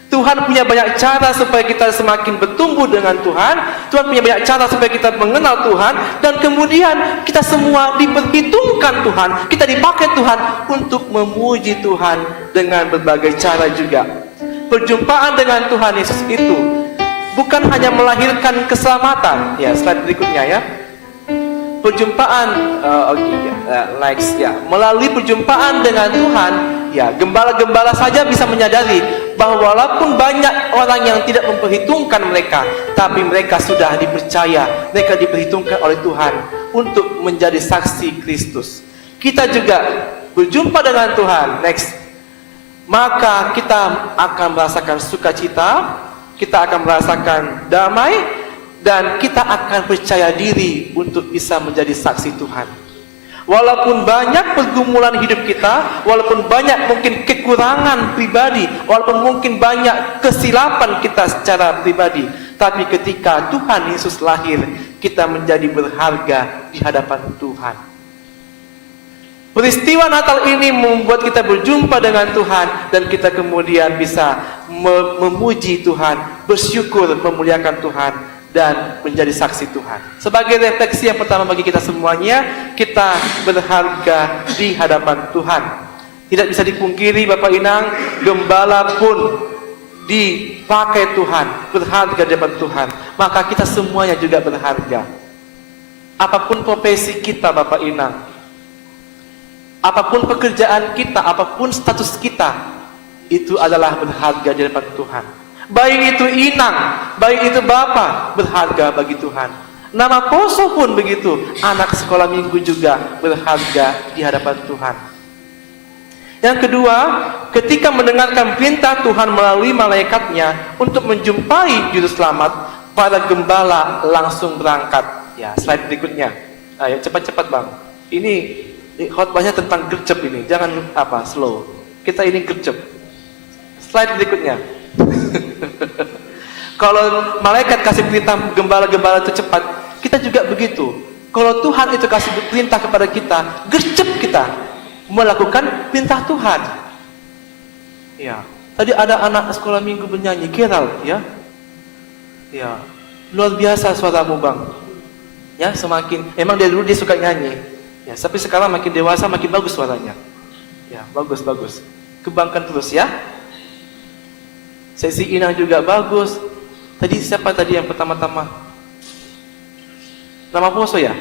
Tuhan punya banyak cara supaya kita semakin bertumbuh dengan Tuhan. Tuhan punya banyak cara supaya kita mengenal Tuhan. Dan kemudian kita semua diperhitungkan Tuhan. Kita dipakai Tuhan untuk memuji Tuhan dengan berbagai cara juga. Perjumpaan dengan Tuhan Yesus itu bukan hanya melahirkan keselamatan. Ya, slide berikutnya ya. Perjumpaan, next ya. Melalui perjumpaan dengan Tuhan, ya, gembala-gembala saja bisa menyadari bahwa walaupun banyak orang yang tidak memperhitungkan mereka, tapi mereka sudah dipercaya, mereka diperhitungkan oleh Tuhan untuk menjadi saksi Kristus. Kita juga berjumpa dengan Tuhan. Next. Maka kita akan merasakan sukacita, kita akan merasakan damai, dan kita akan percaya diri untuk bisa menjadi saksi Tuhan. Walaupun banyak pergumulan hidup kita, walaupun banyak mungkin kekurangan pribadi, walaupun mungkin banyak kesilapan kita secara pribadi, tapi ketika Tuhan Yesus lahir, kita menjadi berharga di hadapan Tuhan. Peristiwa Natal ini membuat kita berjumpa dengan Tuhan dan kita kemudian bisa memuji Tuhan, bersyukur, memuliakan Tuhan dan menjadi saksi Tuhan. Sebagai refleksi yang pertama bagi kita semuanya, kita berharga di hadapan Tuhan. Tidak bisa dipungkiri Bapak Inang, gembala pun dipakai Tuhan, berharga di hadapan Tuhan. Maka kita semuanya juga berharga. Apapun profesi kita Bapak Inang, apapun pekerjaan kita, apapun status kita, itu adalah berharga di hadapan Tuhan. Baik itu Inang, baik itu Bapak, berharga bagi Tuhan. Nama Poso pun begitu, anak sekolah minggu juga berharga di hadapan Tuhan. Yang kedua, ketika mendengarkan perintah Tuhan melalui malaikatnya untuk menjumpai juru selamat, para gembala langsung berangkat. Ya, slide berikutnya. Ayo cepat-cepat Bang. Ini khotbahnya tentang gercep ini, jangan slow. Kita ini gercep. Slide berikutnya. Kalau malaikat kasih perintah gembala-gembala itu cepat, kita juga begitu. Kalau Tuhan itu kasih perintah kepada kita, gercep kita melakukan perintah Tuhan. Ya, tadi ada anak sekolah minggu bernyanyi, Gerald, ya. Ya, luar biasa suaramu Bang. Ya, emang dari dulu dia suka nyanyi. Ya, tapi sekarang makin dewasa makin bagus suaranya. Ya, bagus. Kembangkan terus ya. Sesi Inang juga bagus. Tadi siapa tadi yang pertama-tama? Nama Poso ya?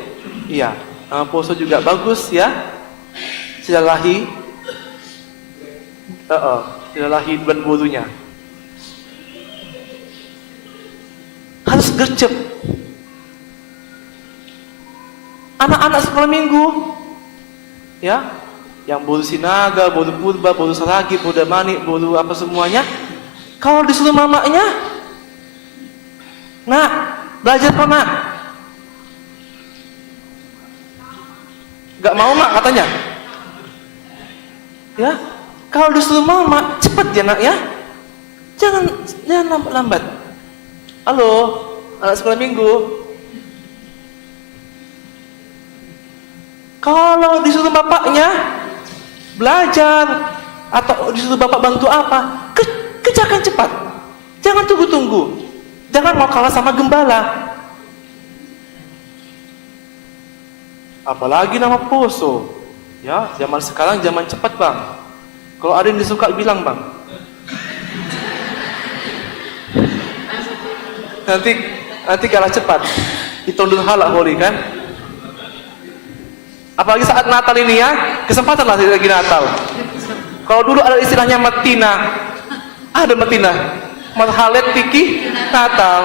Iya, nama Poso juga bagus ya. Silalahi bulan burunya. Harus gercep. Anak-anak sekolah minggu, ya, yang boru Sinaga, boru Purba, boru Saragi, boru Damani, boru apa semuanya, kalau disuruh mamanya, nak, belajar kok nak, gak mau mak katanya, ya, kalau disuruh mama, cepet ya nak ya, jangan lambat. Halo, anak sekolah minggu. Kalau disuruh bapaknya belajar atau disuruh bapak bantu apa, kerjakan cepat. Jangan tunggu-tunggu. Jangan mau kalah sama gembala. Apalagi nama Poso. Ya, zaman sekarang zaman cepat Bang. Kalau ada yang disuka bilang Bang. Nanti kalah cepat. Ditondol halak holi kan. Apalagi saat Natal ini ya, kesempatan lah lagi Natal. Kalau dulu ada istilahnya Matina, ada Matina, Marhalet Tiki Natal.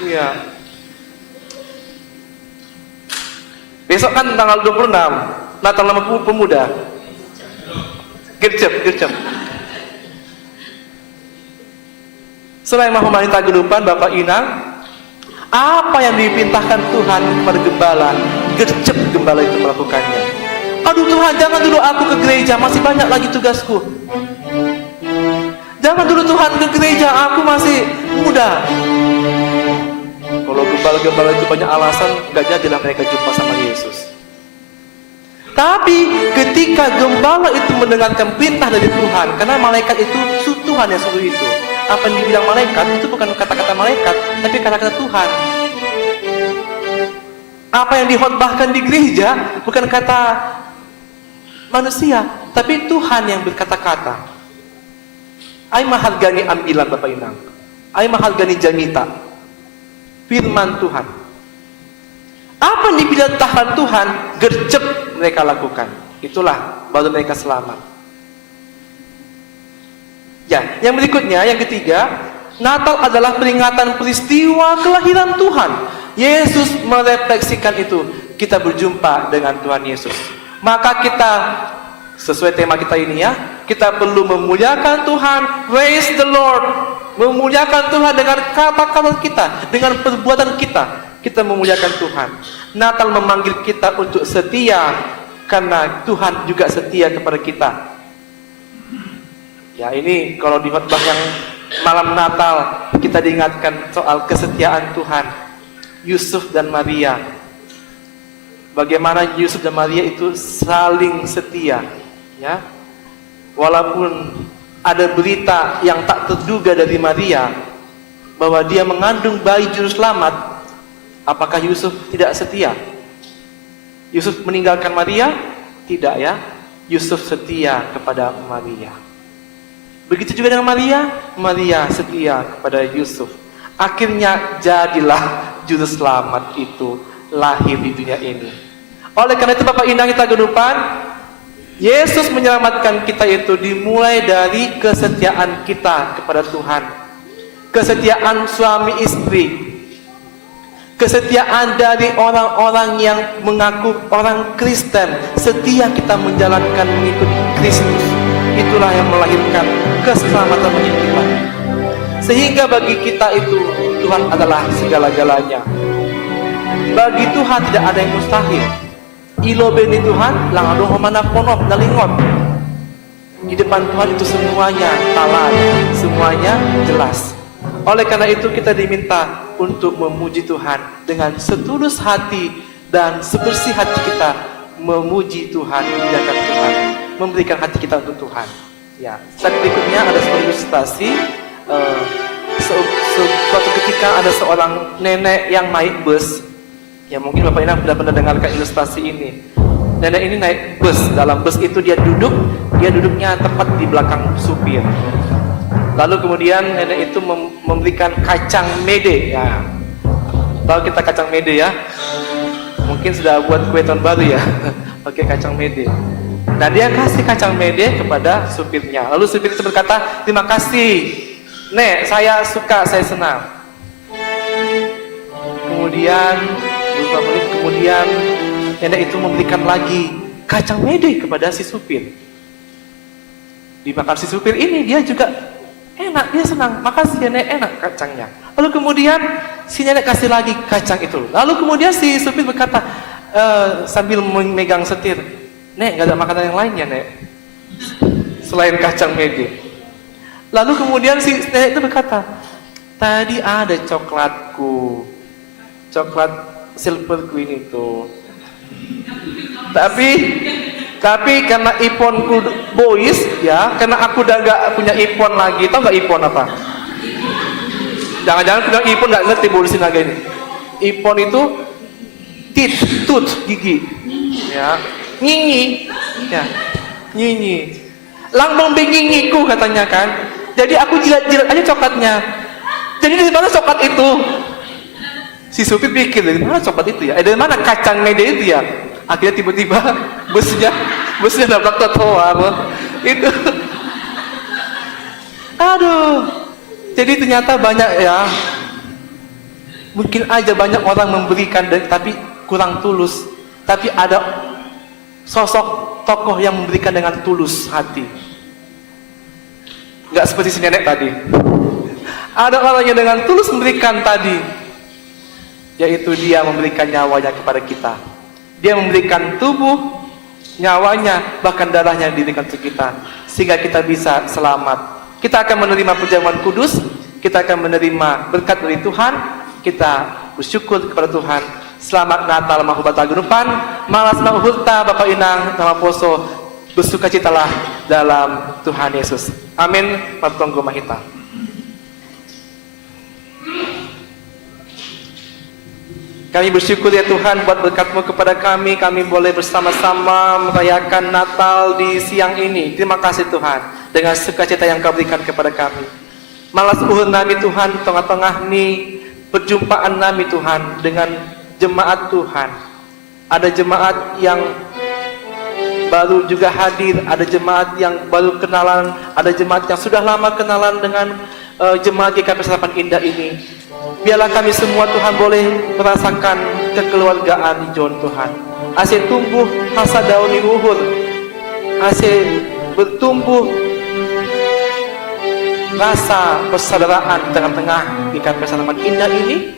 Iya. Besok kan tanggal 26, Natal nama pemuda. Gercep. Selain menghormati kehidupan Bapak Inang, apa yang dipintahkan Tuhan kepada gembala, gercep gembala itu melakukannya. Aduh Tuhan, jangan dulu aku ke gereja, masih banyak lagi tugasku. Jangan dulu Tuhan ke gereja, aku masih muda. Kalau gembala-gembala itu banyak alasan, gak jadilah mereka jumpa sama Yesus. Tapi ketika gembala itu mendengarkan perintah dari Tuhan, karena malaikat itu Tuhan yang suruh itu. Apa yang dibilang malaikat itu bukan kata-kata malaikat, tapi kata-kata Tuhan. Apa yang dikhotbahkan di gereja bukan kata manusia, tapi Tuhan yang berkata-kata. Ai mahargani ambilan Bapak Inang. Ai mahargani jamita. Firman Tuhan. Apa yang diperintahkan Tuhan, gercep mereka lakukan. Itulah baru mereka selamat. Ya, yang berikutnya, yang ketiga, Natal adalah peringatan peristiwa kelahiran Tuhan. Yesus merefleksikan itu. Kita berjumpa dengan Tuhan Yesus. Maka kita, sesuai tema kita ini ya, kita perlu memuliakan Tuhan, praise the Lord. Memuliakan Tuhan dengan kata-kata kita, dengan perbuatan kita. Kita memuliakan Tuhan. Natal memanggil kita untuk setia, karena Tuhan juga setia kepada kita. Ya, ini kalau di khotbah yang malam Natal kita diingatkan soal kesetiaan Tuhan. Yusuf dan Maria bagaimana Yusuf dan Maria itu saling setia, ya. Walaupun ada berita yang tak terduga dari Maria bahwa dia mengandung bayi juru selamat, apakah Yusuf tidak setia? Yusuf meninggalkan Maria? Tidak, ya. Yusuf setia kepada Maria. Begitu juga dengan Maria, Maria setia kepada Yusuf. Akhirnya jadilah juru selamat itu lahir di dunia ini. Oleh karena itu Bapak Indah kita genupan, Yesus menyelamatkan kita itu dimulai dari kesetiaan kita kepada Tuhan. Kesetiaan suami istri. Kesetiaan dari orang-orang yang mengaku orang Kristen, setia kita menjalankan mengikuti Kristus. Itulah yang melahirkan keselamatan bagi kita. Sehingga bagi kita itu Tuhan adalah segala-galanya. Bagi Tuhan tidak ada yang mustahil. Ilo beni Tuhan, langado homana ponop nalingot. Di depan Tuhan itu semuanya talan, semuanya jelas. Oleh karena itu kita diminta untuk memuji Tuhan dengan setulus hati dan sebersih hati kita, memuji Tuhan, memuliakan Tuhan, memberikan hati kita untuk Tuhan. Ya, slide berikutnya ada sebuah ilustrasi. Suatu ketika ada seorang nenek yang naik bus. Ya mungkin Bapak Indah sudah pernah dengarkan ilustrasi ini. Nenek ini naik bus. Dalam bus itu dia duduknya tepat di belakang supir. Lalu kemudian nenek itu memberikan kacang mede. Ya, tahu kita kacang mede ya? Mungkin sudah buat kue tahun baru ya, pakai kacang mede. Nah dia kasih kacang mede kepada supirnya. Lalu supir itu berkata, terima kasih, Nek, saya suka, saya senang. Kemudian beberapa menit kemudian nenek itu memberikan lagi kacang mede kepada si supir. Dimakan si supir ini, dia juga enak, dia senang. Makasih ya Nek, enak kacangnya. Lalu kemudian si nenek kasih lagi kacang itu. Lalu kemudian si supir berkata sambil memegang setir, Nek, gak ada makanan yang lain ya Nek selain kacang mede. Lalu kemudian si nenek itu berkata, tadi ada coklatku, coklat silverku ini tuh. Tapi karena iPhoneku boys ya, karena aku udah gak punya iPhone lagi. Tahu gak iPhone apa? Jangan-jangan bilang iPhone gak ngerti bonusin naga ini. iPhone itu tooth, gigi. Ya, nyinyi. Ya, nyinyi. Langbong bengingiku katanya kan. Jadi aku jilat-jilat aja coklatnya. Jadi dari mana coklat itu? Si supir pikir, dari mana coklat itu ya? Dari mana kacang mede itu ya? Akhirnya tiba-tiba busnya nabrak trotoar. Itu. Aduh. Jadi ternyata banyak ya. Mungkin aja banyak orang memberikan tapi kurang tulus. Tapi ada sosok tokoh yang memberikan dengan tulus hati. Enggak seperti si nenek tadi. Ada orang yang dengan tulus memberikan tadi, yaitu dia memberikan nyawanya kepada kita. Dia memberikan tubuh, nyawanya, bahkan darahnya diberikan untuk kita, sehingga kita bisa selamat. Kita akan menerima perjamuan kudus, kita akan menerima berkat dari Tuhan, kita bersyukur kepada Tuhan. Selamat Natal mahubata genupan, malas mahulta Bapak Inang nama poso, bersukacitalah dalam Tuhan Yesus. Amin. Matonggo mahita. Kami bersyukur ya Tuhan buat berkat-Mu kepada kami. Kami boleh bersama-sama merayakan Natal di siang ini. Terima kasih Tuhan dengan sukacita yang Kau berikan kepada kami. Malas uhur nami Tuhan, tengah-tengah ni perjumpaan nami Tuhan dengan jemaat Tuhan. Ada jemaat yang baru juga hadir, ada jemaat yang baru kenalan, ada jemaat yang sudah lama kenalan dengan jemaat GKP Serapan Indah ini. Biarlah kami semua Tuhan boleh merasakan kekeluargaan John Tuhan. Asyik tumbuh hasa dauni luhur, asyik bertumbuh rasa persaudaraan di tengah-tengah GKP Serapan Indah ini.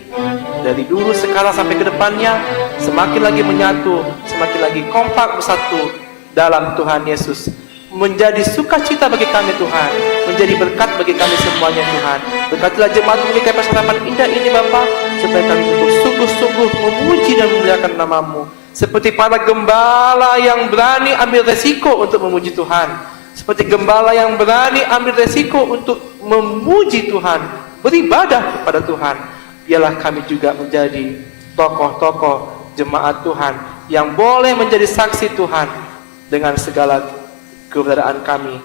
Dari dulu sekarang sampai ke depannya semakin lagi menyatu, semakin lagi kompak bersatu dalam Tuhan Yesus. Menjadi sukacita bagi kami Tuhan, menjadi berkat bagi kami semuanya Tuhan. Berkatilah jemaat GKP Serapan Indah ini Bapa, supaya kami untuk sungguh-sungguh memuji dan memuliakan nama-Mu. Seperti para gembala yang berani ambil resiko untuk memuji Tuhan. Seperti gembala yang berani ambil resiko untuk memuji Tuhan, beribadah kepada Tuhan. Biarlah kami juga menjadi tokoh-tokoh jemaat Tuhan yang boleh menjadi saksi Tuhan dengan segala keberadaan kami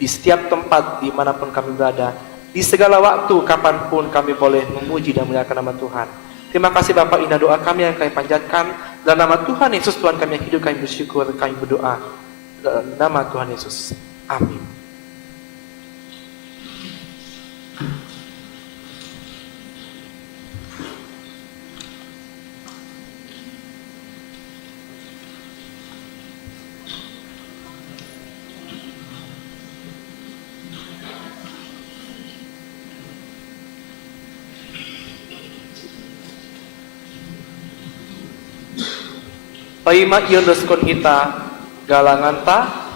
di setiap tempat dimanapun kami berada, di segala waktu kapanpun kami boleh memuji dan memuliakan nama Tuhan. Terima kasih Bapak, indah doa kami yang kami panjatkan dalam nama Tuhan Yesus Tuhan kami yang hidup, kami bersyukur, kami berdoa dalam nama Tuhan Yesus. Amin. Paima ion doskon hita galangan ta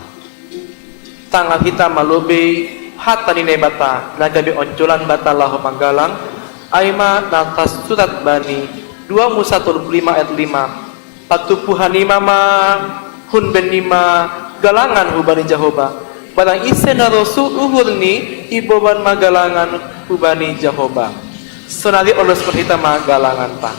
tangan hita malobe hata nine bata nagabe oncolan bata laho manggalang aima natas surat bani 2 Musa 25 ayat 5 patupuhani mama hun benima galangan hubani Jahoba barang ise na rasul uhurni iboban magalangan hubani Jahoba sonari olos hita magalangan ta.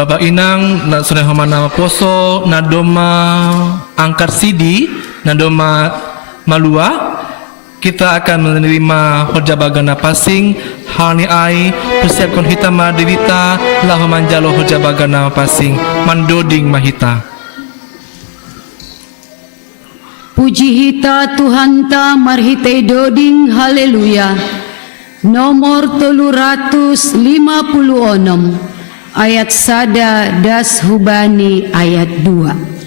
Bapak Inang na sore homana poso na doma angkat sidi na doma malua, kita akan menerima hojabagana pasing hani ai persiapkan hita madirita lahu manjalo hojabagana pasing mandoding mahita. Puji hita Tuhan ta marhite doding haleluya. Nomor 356 ayat sada das hubani ayat 2.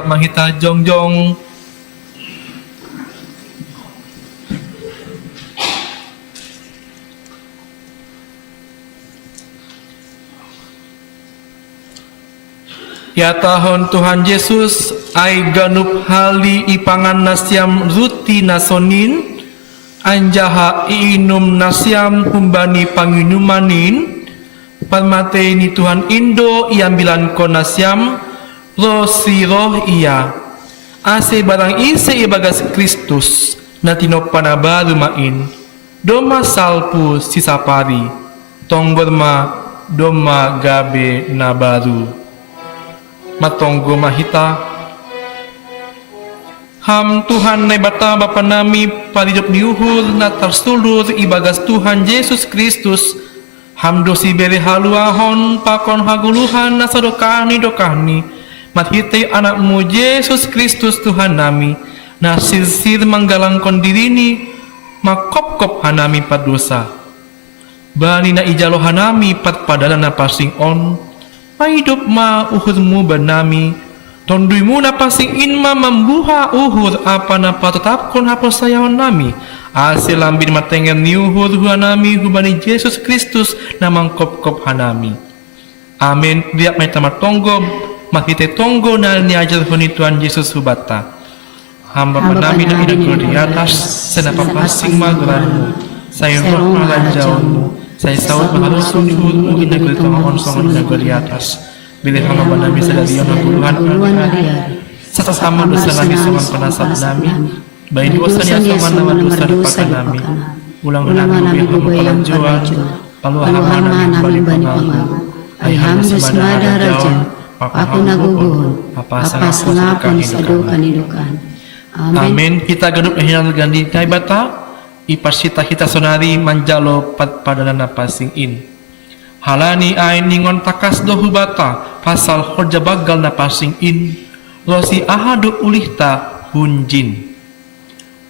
Mahita jongjong ya tahun Tuhan Yesus ai ganup hali ipangan nasiam ruti nasonin anjaha inum nasiam humbani panginumanin palmate ni Tuhan Indo iambilan ko nasiam lo si roh iya ase barang ise ibagas Kristus na tinopana lumain doma salpu sisapari tongborma doma gabe na baru matonggo mahita ham Tuhan na bata bapa nami paridop niuhur na tarsulur ibagas Tuhan Yesus Kristus ham dosi bere haluahon pakon haguluhan na sadokani dokani mathitay anakmu Yesus Kristus Tuhan nami na sirsir manggalangkon dirini makop-kop hanami padosa bani na ijalo hanami pat padala na pasing on mahidup ma uhurmu banami tonduymu na pasing inma mambuha uhur apa na patatapkon hapos sayawan nami asil lambin matengen ni uhur hanami hubani Yesus Kristus na mangkop-kop hanami amin diap may tamatonggob makite tonggo na niajar huni Tuhan Yesus hubata hamba panami na inagro di atas senapapasing magranmu say roh malanjaunmu say saud mahalusun ihulmu inagro di tamahon songon inagro di atas bilih hamba panami sa daliyon ng guluhan sa sasama dosa nami songon panasap nami bayi dosa niya songon naman dosa di pagka nami ulang nami hamba palanjuan paluhan nami bani pangamu ay hamba semada raja aku naguguhon, apas ngapon sa kanidukan. Amin. Kita gadup hinal gandi tay bata, ipasita kita sonari manjalo pat padana na pasing in. Halani ay ningon takas do hubata, pasal horja bagal na pasing in. Losi ahado ulihta hunjin.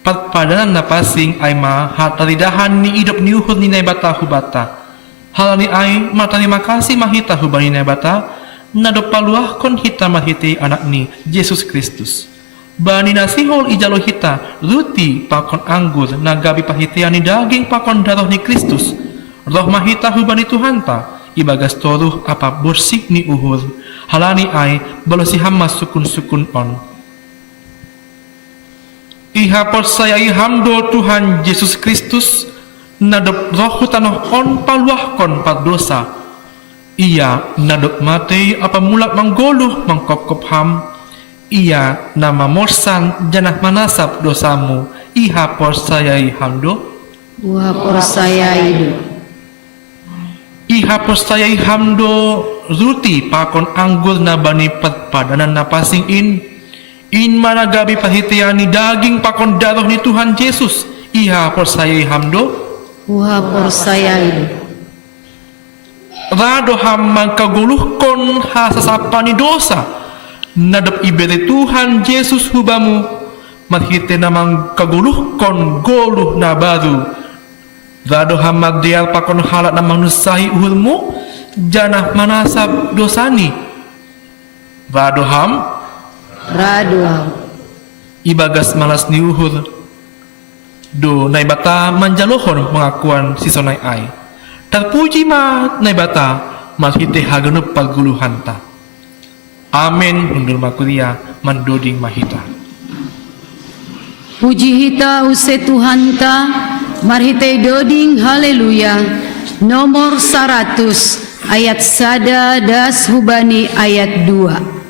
Pat padana na pasing ay mahataridahan ni idop niuhod ni naibata hubata. Halani ay matani makasi mahita hubani naibata, nadopaluah kon hita mahiti anak ni Yesus Kristus. bani nasihol ijalo hita ruti pakon anggur nagabi pahitiani daging pakon darah ni Kristus roh mahita hubani Tuhanta ibagas toruh apa bersih ni uhur halani ai balosi hamma sukun-sukun on iha persayai hamdo Tuhan Yesus Kristus nadop roh tanah on paluahkon pad dosa ia nadop matei apa mulak manggoluh mangkop-kop ham ia nama morsan janah manasab dosamu iha persayai hamdo Uha persayai iha persayai hamdo ruti pakon anggur nabani padanan napasing in managabi pahitiani daging pakon darah ni Tuhan Yesus iha persayai hamdo Uha persayai rado ham mangkaguluhkon hasasapani dosa nadap ibere Tuhan Yesus hubamu mathite namang kaguluhkon goluh na baru rado ham magdial pakon halat namang nusahi uhulmu janah manasab dosani rado ham ibagas malas ni uhur do naibata manjalohon pengakuan sisonai ai terpuji ma naibata mathite hagenup paguluhanta amin undur makuria mandoding mahita Puji hita use Tuhanta marhite doding haleluya nomor 100 ayat sada das hubani ayat 2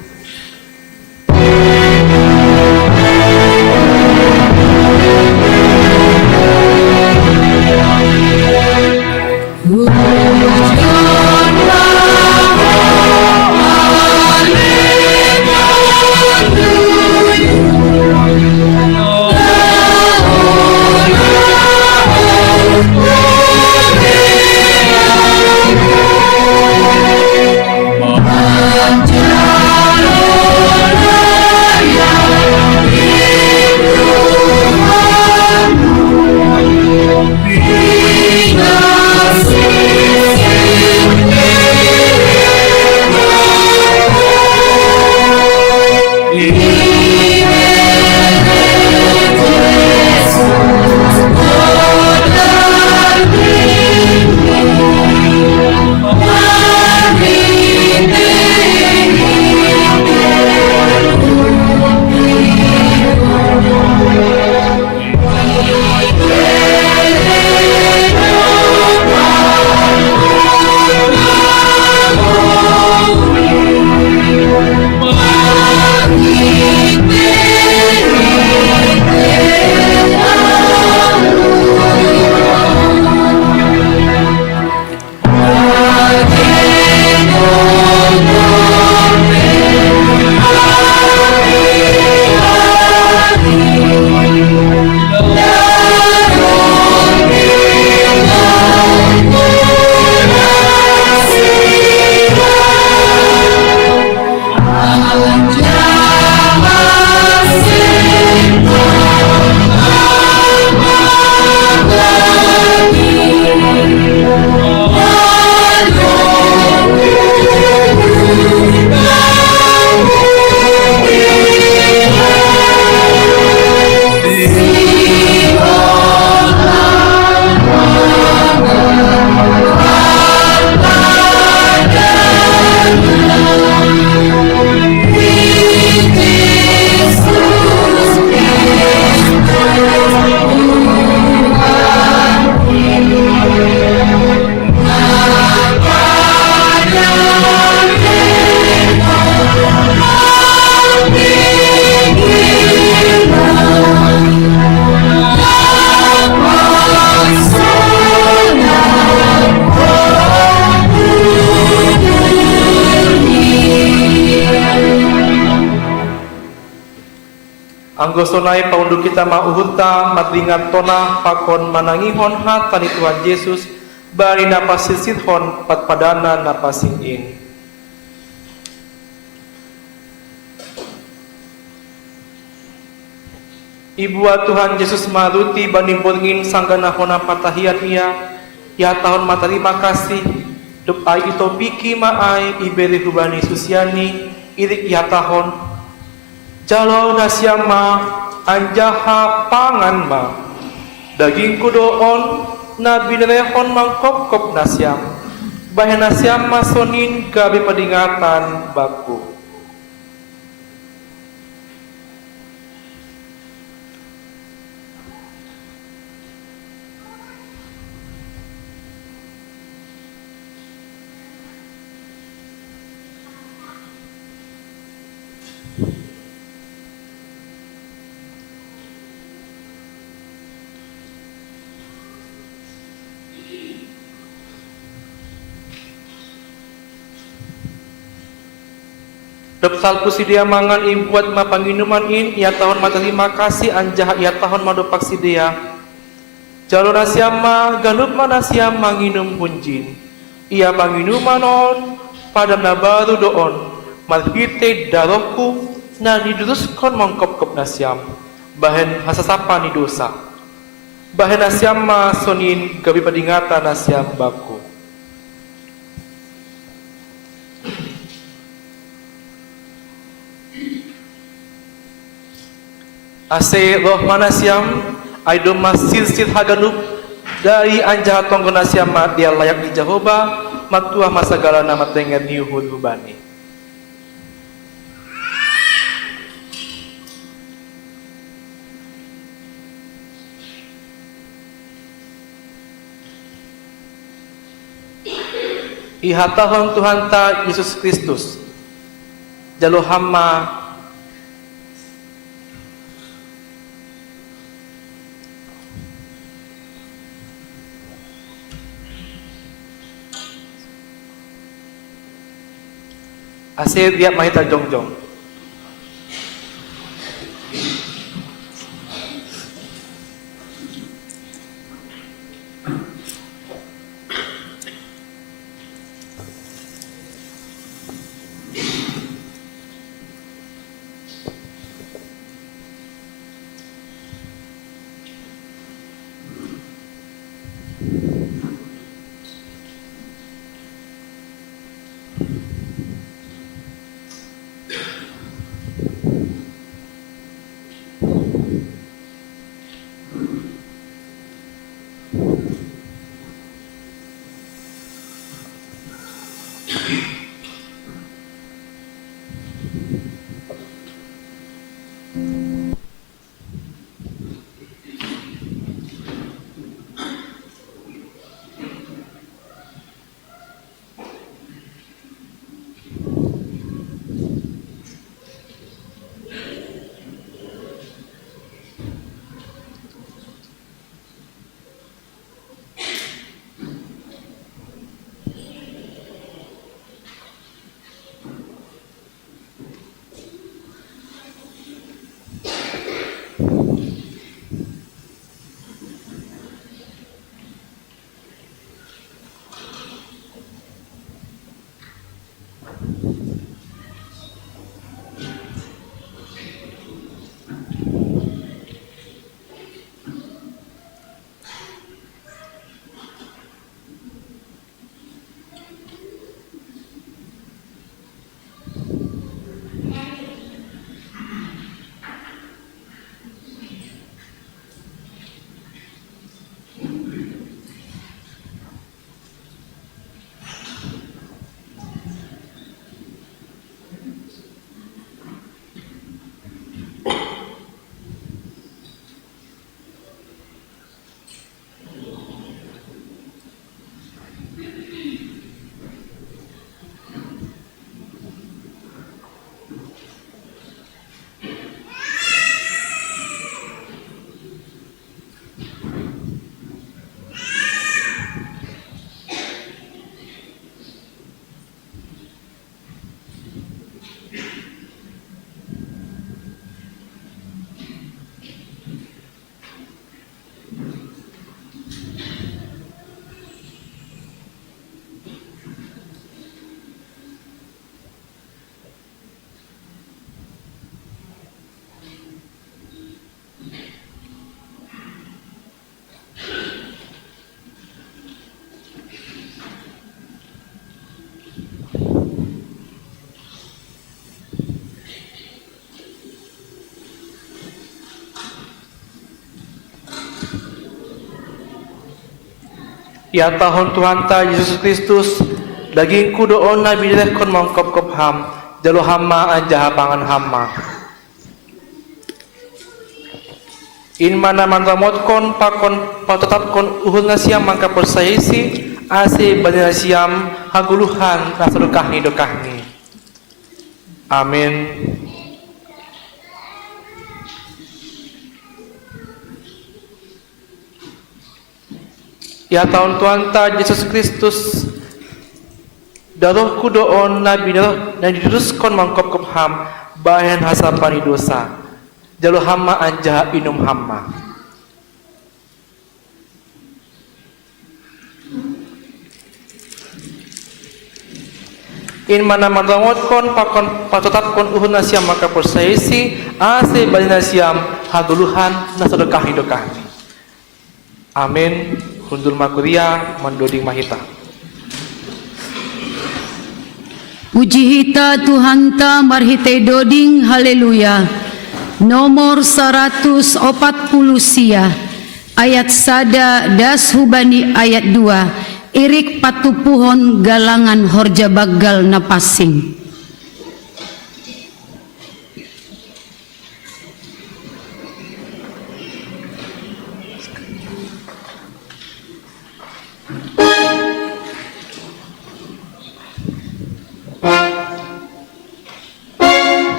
Anggosonai paundu kita mauhunta madingat tona pakon manangihon hatani Tuhan Yesus bari napasisithon padana napasingin. Ibu Tuhan Yesus maruti bani borngin sangganahona patahian ya tahun terima kasih duk ai ito piki maai iberi hubani susiani irik ya tahun Jalo nasiama anjaha pangan ma. Daging kudoon na binarehon mangkop-kop nasiam. Bahan nasiam masonin gabi padingatan baku. Dep salpu sidia mangan buat ma panginuman ia tahun mata terima kasih anjah ia tahun madopak sidia. Jalo nasiama galup manasiam manginum punjin. Ia panginuman on pada nabaru doon. Malpite daroku na diduruskan mangkop-kop nasiam. Bahen hasasapa ni dosa. Bahen nasiam ma sonin gabi padingata nasiam baku. Ase roh manasiam ay dumasilsil haganup dari anjahat tonggo nasiam dia layak di Jehovah matuah masagala nama tenger niuhud hubani. Ihatahon Tuhan ta Yesus Kristus jalo hama Asir dia mahita jongjong. Ya tahun Tuhan ta Yesus Kristus, daging kudoon na binirek kon mangkop-kop ham, jalo hama anja habangan hama. In mana manramot kon pakon patotat kon uhul na siyam mangka persayisi, ase bani na siyam haguluhan na sedekahni dokahni. Amin. Ya tahun Tuhan ta Yesus Kristus, daroh kudoon na binaroh na diteruskan mangkop-kop ham, bahan hasapani dosa, jalo hama anja inum hama. In mana manramot kon pakon patotat kon uhun nasyam maka persayisi, ase bali nasyam haguluhan na sedekahi dokahni. Amin. Hundul makuria mandoding mahita. Puji hita Tuhan ta marhite doding haleluya. Nomor 140 sia ayat sada das hubani ayat 2 irik patupuhon galangan horja bagal napasing.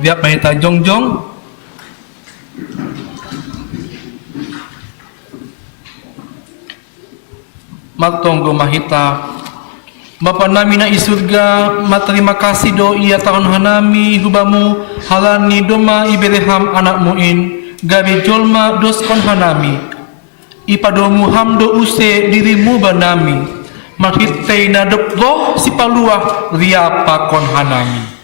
Biak mahita jongjong. Magtonggo mahita. Bapa nami na isurga, materima kasih do iya tahun hanami hubamu halani doma ibereham anakmu in gabi jolma doskon hanami ipadomu hamdo use dirimu banami makhitei nadop loh si paluah riapa kon hanami.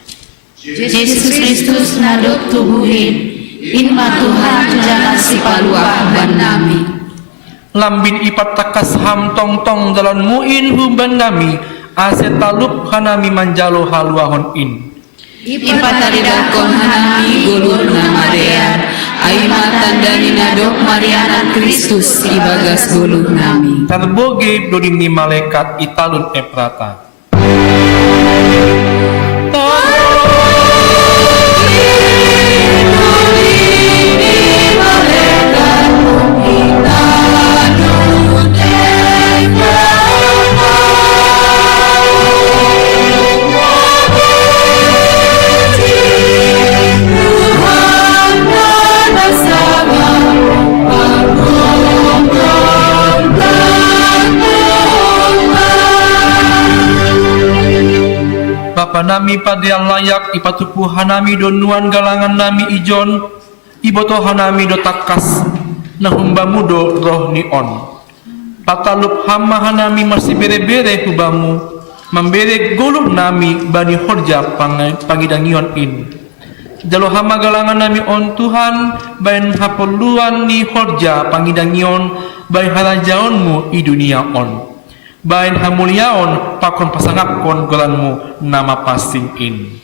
Yesus Kristus nadok tubuhin, inma Tuhan jana si palua ban nami. Lambin ipat takas ham tong tong dalan muin huban nami, ase talup hanami manjalo haluahon in. Ipataridakon hanami gulur na Maria, ay matandani nadok Marianan Kristus ibagas gulur nami. Tarboge doding ni malaikat italun eprata. Bapa nami pada yang layak ipatupu hanami donuan galangan nami ijon iboto hanami do takas nahumbamu do roh ni on patalup hama hanami masih bere-bere hubamu membere goluk nami bani horja pangidangion in jalo hama galangan nami on Tuhan bain hapoluan ni horja pangidangion bain harajaonmu i dunia on bain hamuliaon pakon pasangapkon golanmu nama pasing in.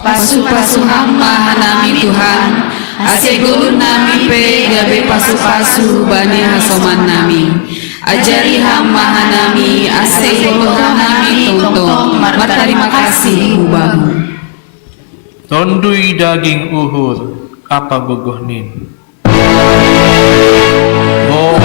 Pasu-pasu hamba hanami Tuhan, ase gulun nami pe gabe pasu-pasu bani hasoman nami. Ajari hamba hanami ase gulun nami tonton, berterima kasih ubamu. Tondui daging uhur, apa gogohnin? Oh.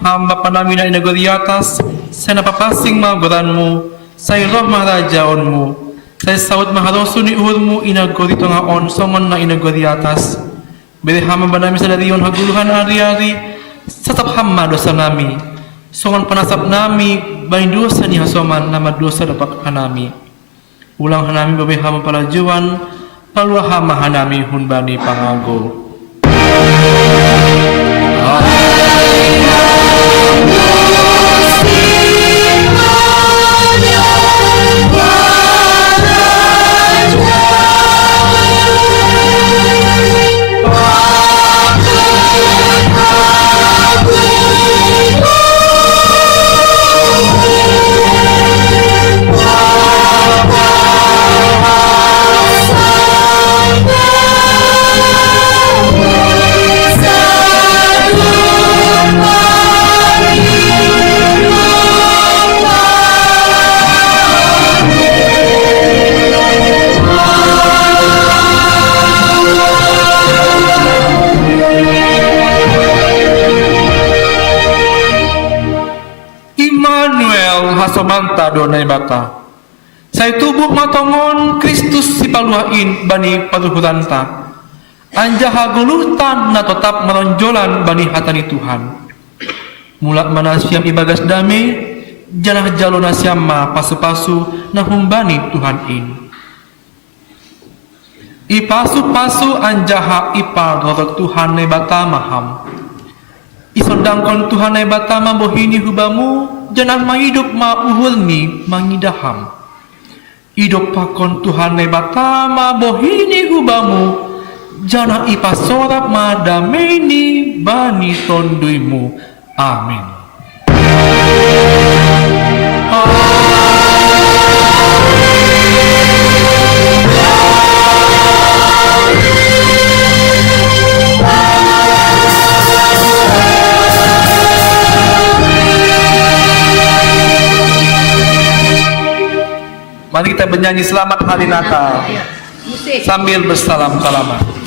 Hamba panami na inagori atas, sa napapasing magoranmu, sa iroh maharajaonmu, sa saud maharoso ni uhurmu inagori to nga on, songon na inagori atas. Bere hamba banami sa dariyon haguluhan ari-ari, sa taphama dosa nami, songon panasap nami, bain dosa ni hasoman na madosa dapat hanami. Ulang hanami babay hama palajuan, palwa hama hanami hunbani pangago. Hasomanta donai bata. Saya tubuh matongon Kristus si paluhain bani paluhuranta. Anjaha gulutan na tetap meronjolan bani hatani Tuhan. Mulak manasiam ibagas dame, janah jalo nasiama pasu-pasu na humbani Tuhan in. Ipasu-pasu anjaha ipa rotok Tuhan na bata maham. Isondangkon Tuhan na bata mabohini hubamu, janah mahidup mauhulni mangidaham. Hidup pakon Tuhan na bata mabohini hubamu, janah ipasorap madameni bani tonduimu. Amin. Amin. bernyanyi Selamat Hari Natal sambil bersalam-salaman.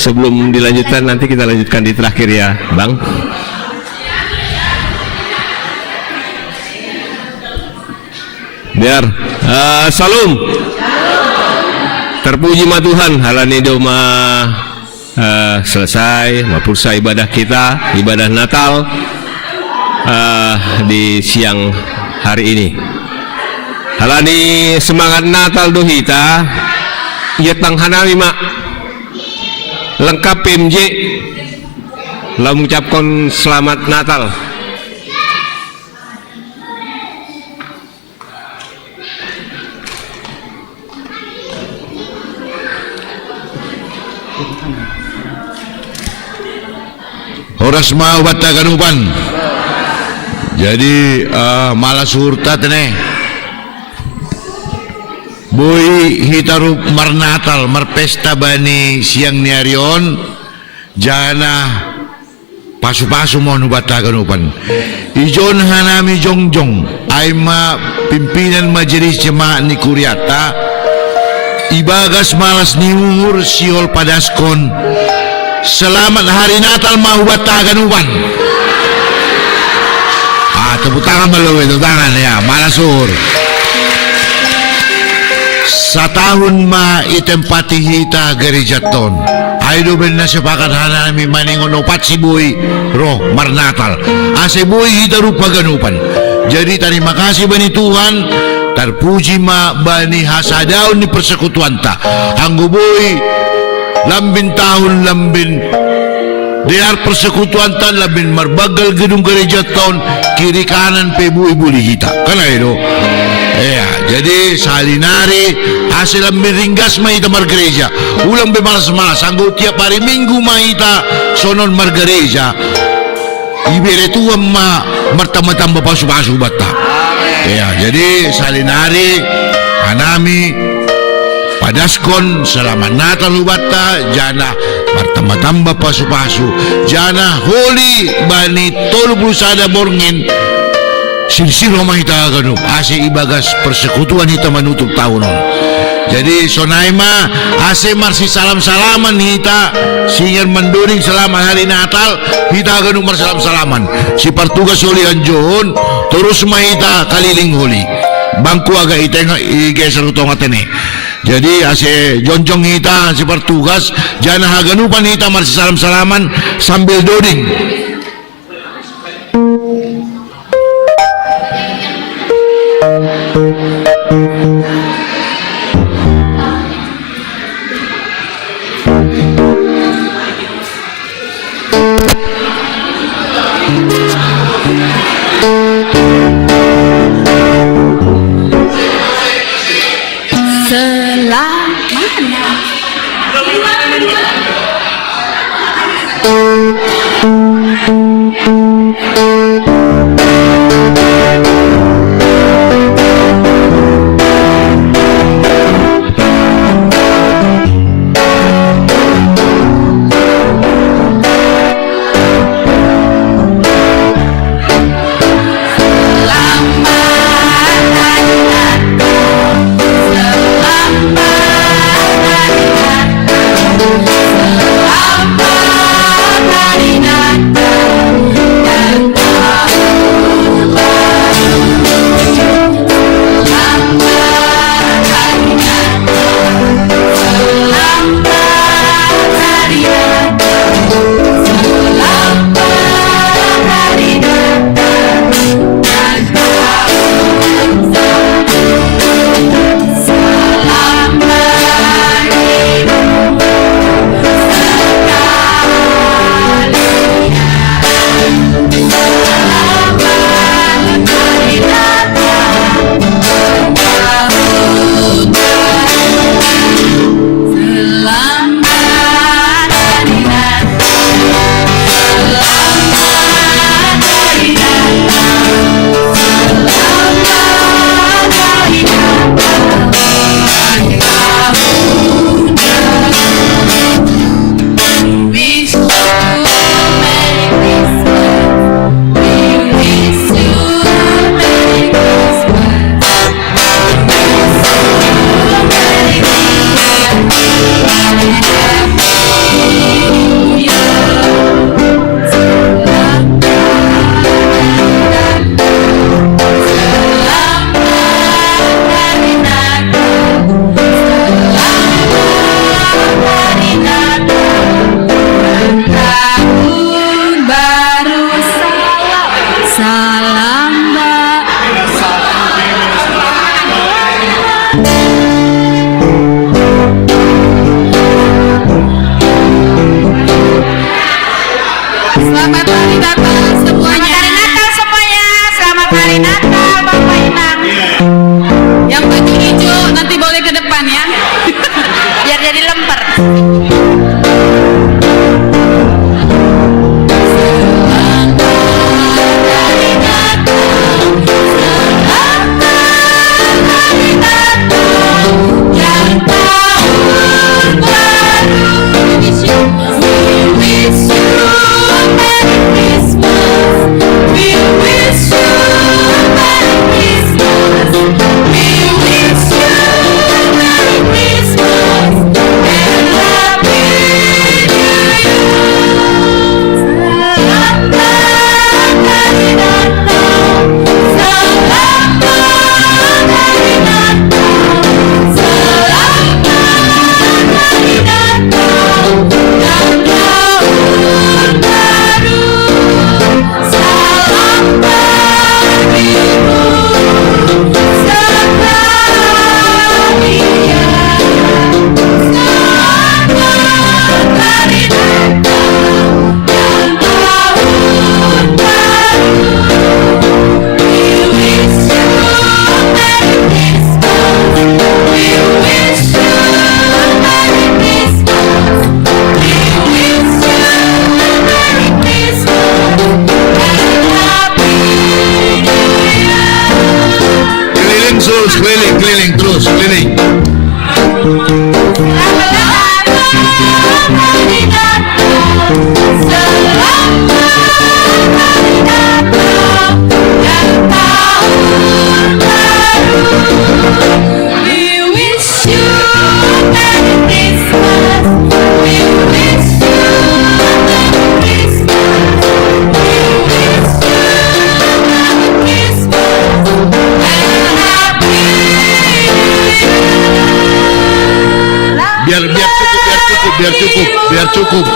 Sebelum dilanjutkan, nanti kita lanjutkan di terakhir ya, Bang. Biar salam. Terpuji ma Tuhan, halani doma selesai mapursa ibadah kita, ibadah Natal di siang hari ini. Halani semangat Natal dohita, yetang hanami mak lengkap PMJ lah mengucapkan selamat Natal. Horas mau bata kanupan. Jadi malas hurta tene. Boy hitarup mar Natal mar pesta bani siang niarion jana pasu-pasu mau nubata kanupan. Ijon hanami jongjong aima pimpinan majelis jemaat ni Kuriata ibagas malas niur siol padaskon selamat hari Natal mau bata kanupan. Tepuk tangan melalui tepuk tangan ya malasur. Satahun ma itempati hita gereja ton. Aido ben na sepakat hanami maningon opat si boy roh mar Natal. Ase boy hita rupa ganupan. Jadi terima kasih bani Tuhan. Terpuji ma bani hasadaun ni persekutuan ta. Anggo boy lambin tahun lambin diar persekutuan ta lambin marbagal gedung gereja ton kiri kanan pe boy buli hita. Kana itu. Ya, jadi salinari hasil meringgas mahita margereja ulang bemalas-malas anggo tiap hari minggu mahita sonon margereja ibere tua ma martama-tamba pasu-pasu bata. Ya, jadi salinari anami padaskon selamat Natal bata jana martama-tamba pasu-pasu jana holy bani 30 sada borngin silsilo mahita ganup ase ibagas persekutuan hita menutup tahunon. Jadi sonaima ase marsi salam-salaman hita singar menduring selamat hari Natal hita ganup mar salam-salaman si partugas holi anjohon terus mahita kaliling holi bangku aga itenga igeser utonga tene. Jadi ase jonjong hita si partugas jana haganupan hita marsi salam-salaman sambil doding. Selamanya Selamat hari Natal semuanya. Selamat hari Natal semuanya. Selamat hari Natal Bapak Inang. Yang baju hijau nanti boleh ke depan ya. Biar jadi lemper. Keliling terus, keliling. Biar cukup.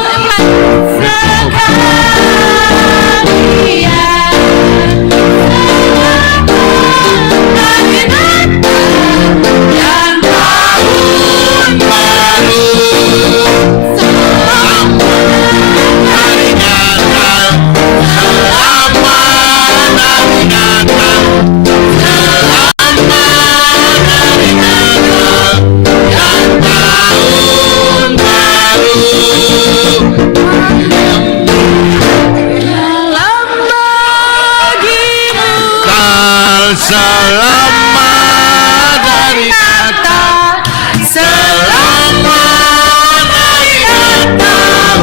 Selamat hari Natal, selamat hari Natal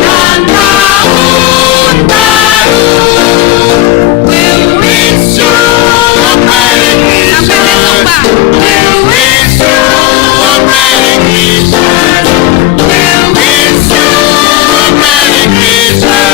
dan tahun baru. We wish you a Merry Christmas. We wish you a Merry Christmas. We wish you a Merry Christmas.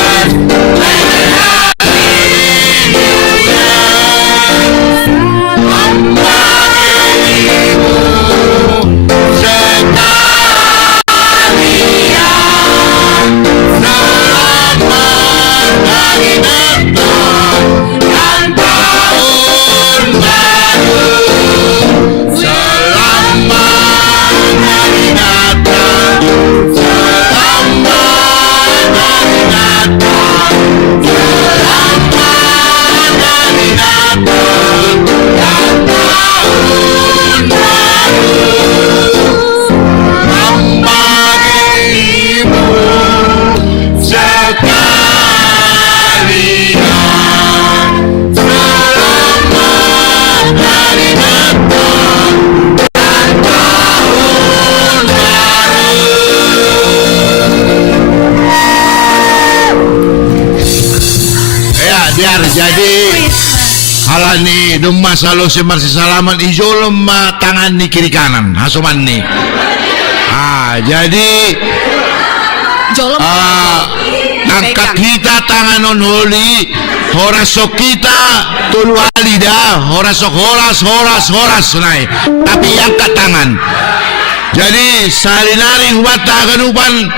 Jadi halani dumma salo semarsi salaman ijo lemah tangan ni kiri kanan hasuman ni. Jadi angkat kita tangan non holi horasok kita tulu alida horasok horas nai tapi angkat tangan. Jadi salinari wata kanupan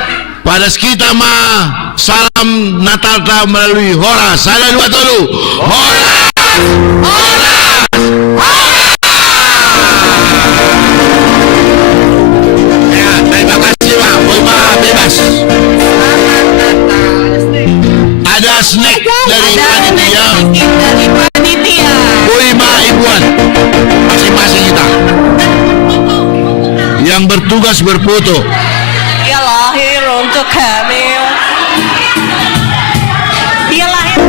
pada kita mah salam Natal tak melalui horas. Salah dua tolu. Horas. Ya, terima kasih Pak. Bebas. ada snack dari Ada panitia. sedikit dari panitia. Boy Ma Ibuan masing-masing kita yang bertugas berfoto. Dia lahir untuk hamil. Dia lahir.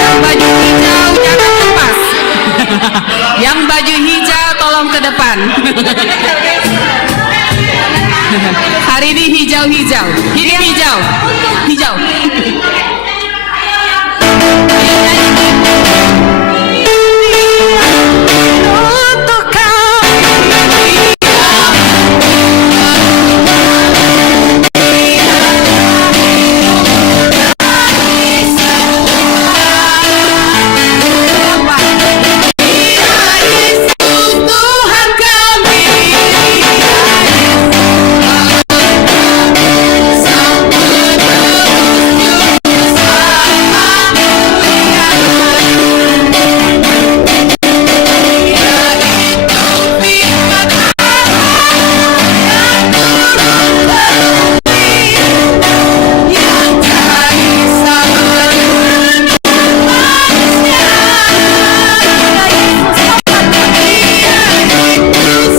Yang baju hijau jangan lepas. Yang baju hijau tolong ke depan. Hari ini hijau-hijau. Ini hijau. Hijau. Untuk kami. Tuhan kami.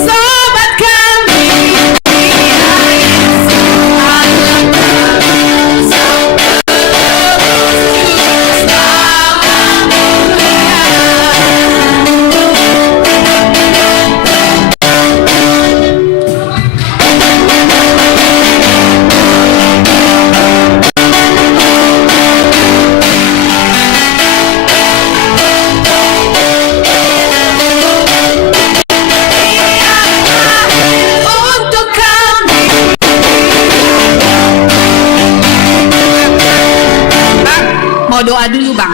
Sobat kami. Untuk kami. Bang, mau doa dulu bang.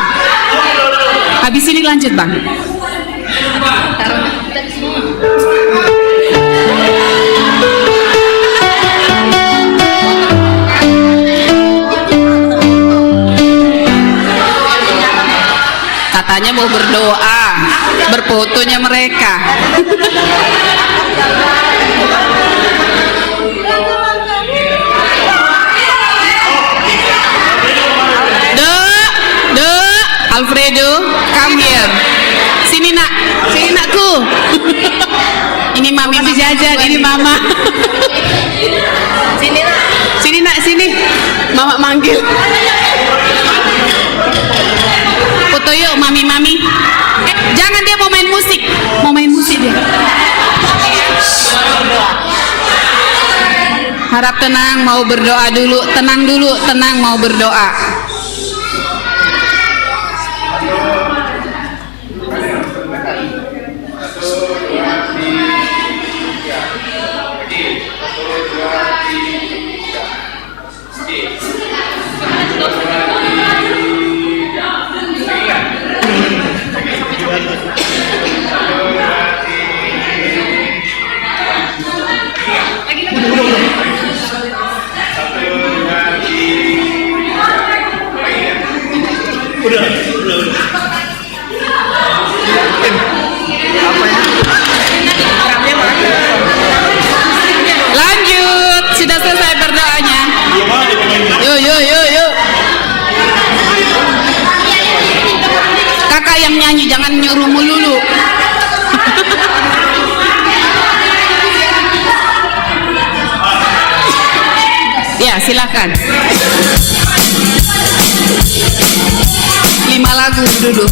Habis ini lanjut bang. Katanya mau berdoa, berfotonya mereka. Alfredo, come here. Sini nak, sini nakku. Ini mami berjajan, ini mama. Sini nak, sini nak, sini. Mama manggil. Foto yuk, mami. Jangan, dia mau main musik. Mau main musik dia. Harap tenang, mau berdoa dulu. Tenang dulu, tenang, mau berdoa. Lanjut, sudah selesai berdoanya. Yuk. Kakak yang nyanyi, jangan nyuruh melulu. Ya, silakan. 5 lagu duduk.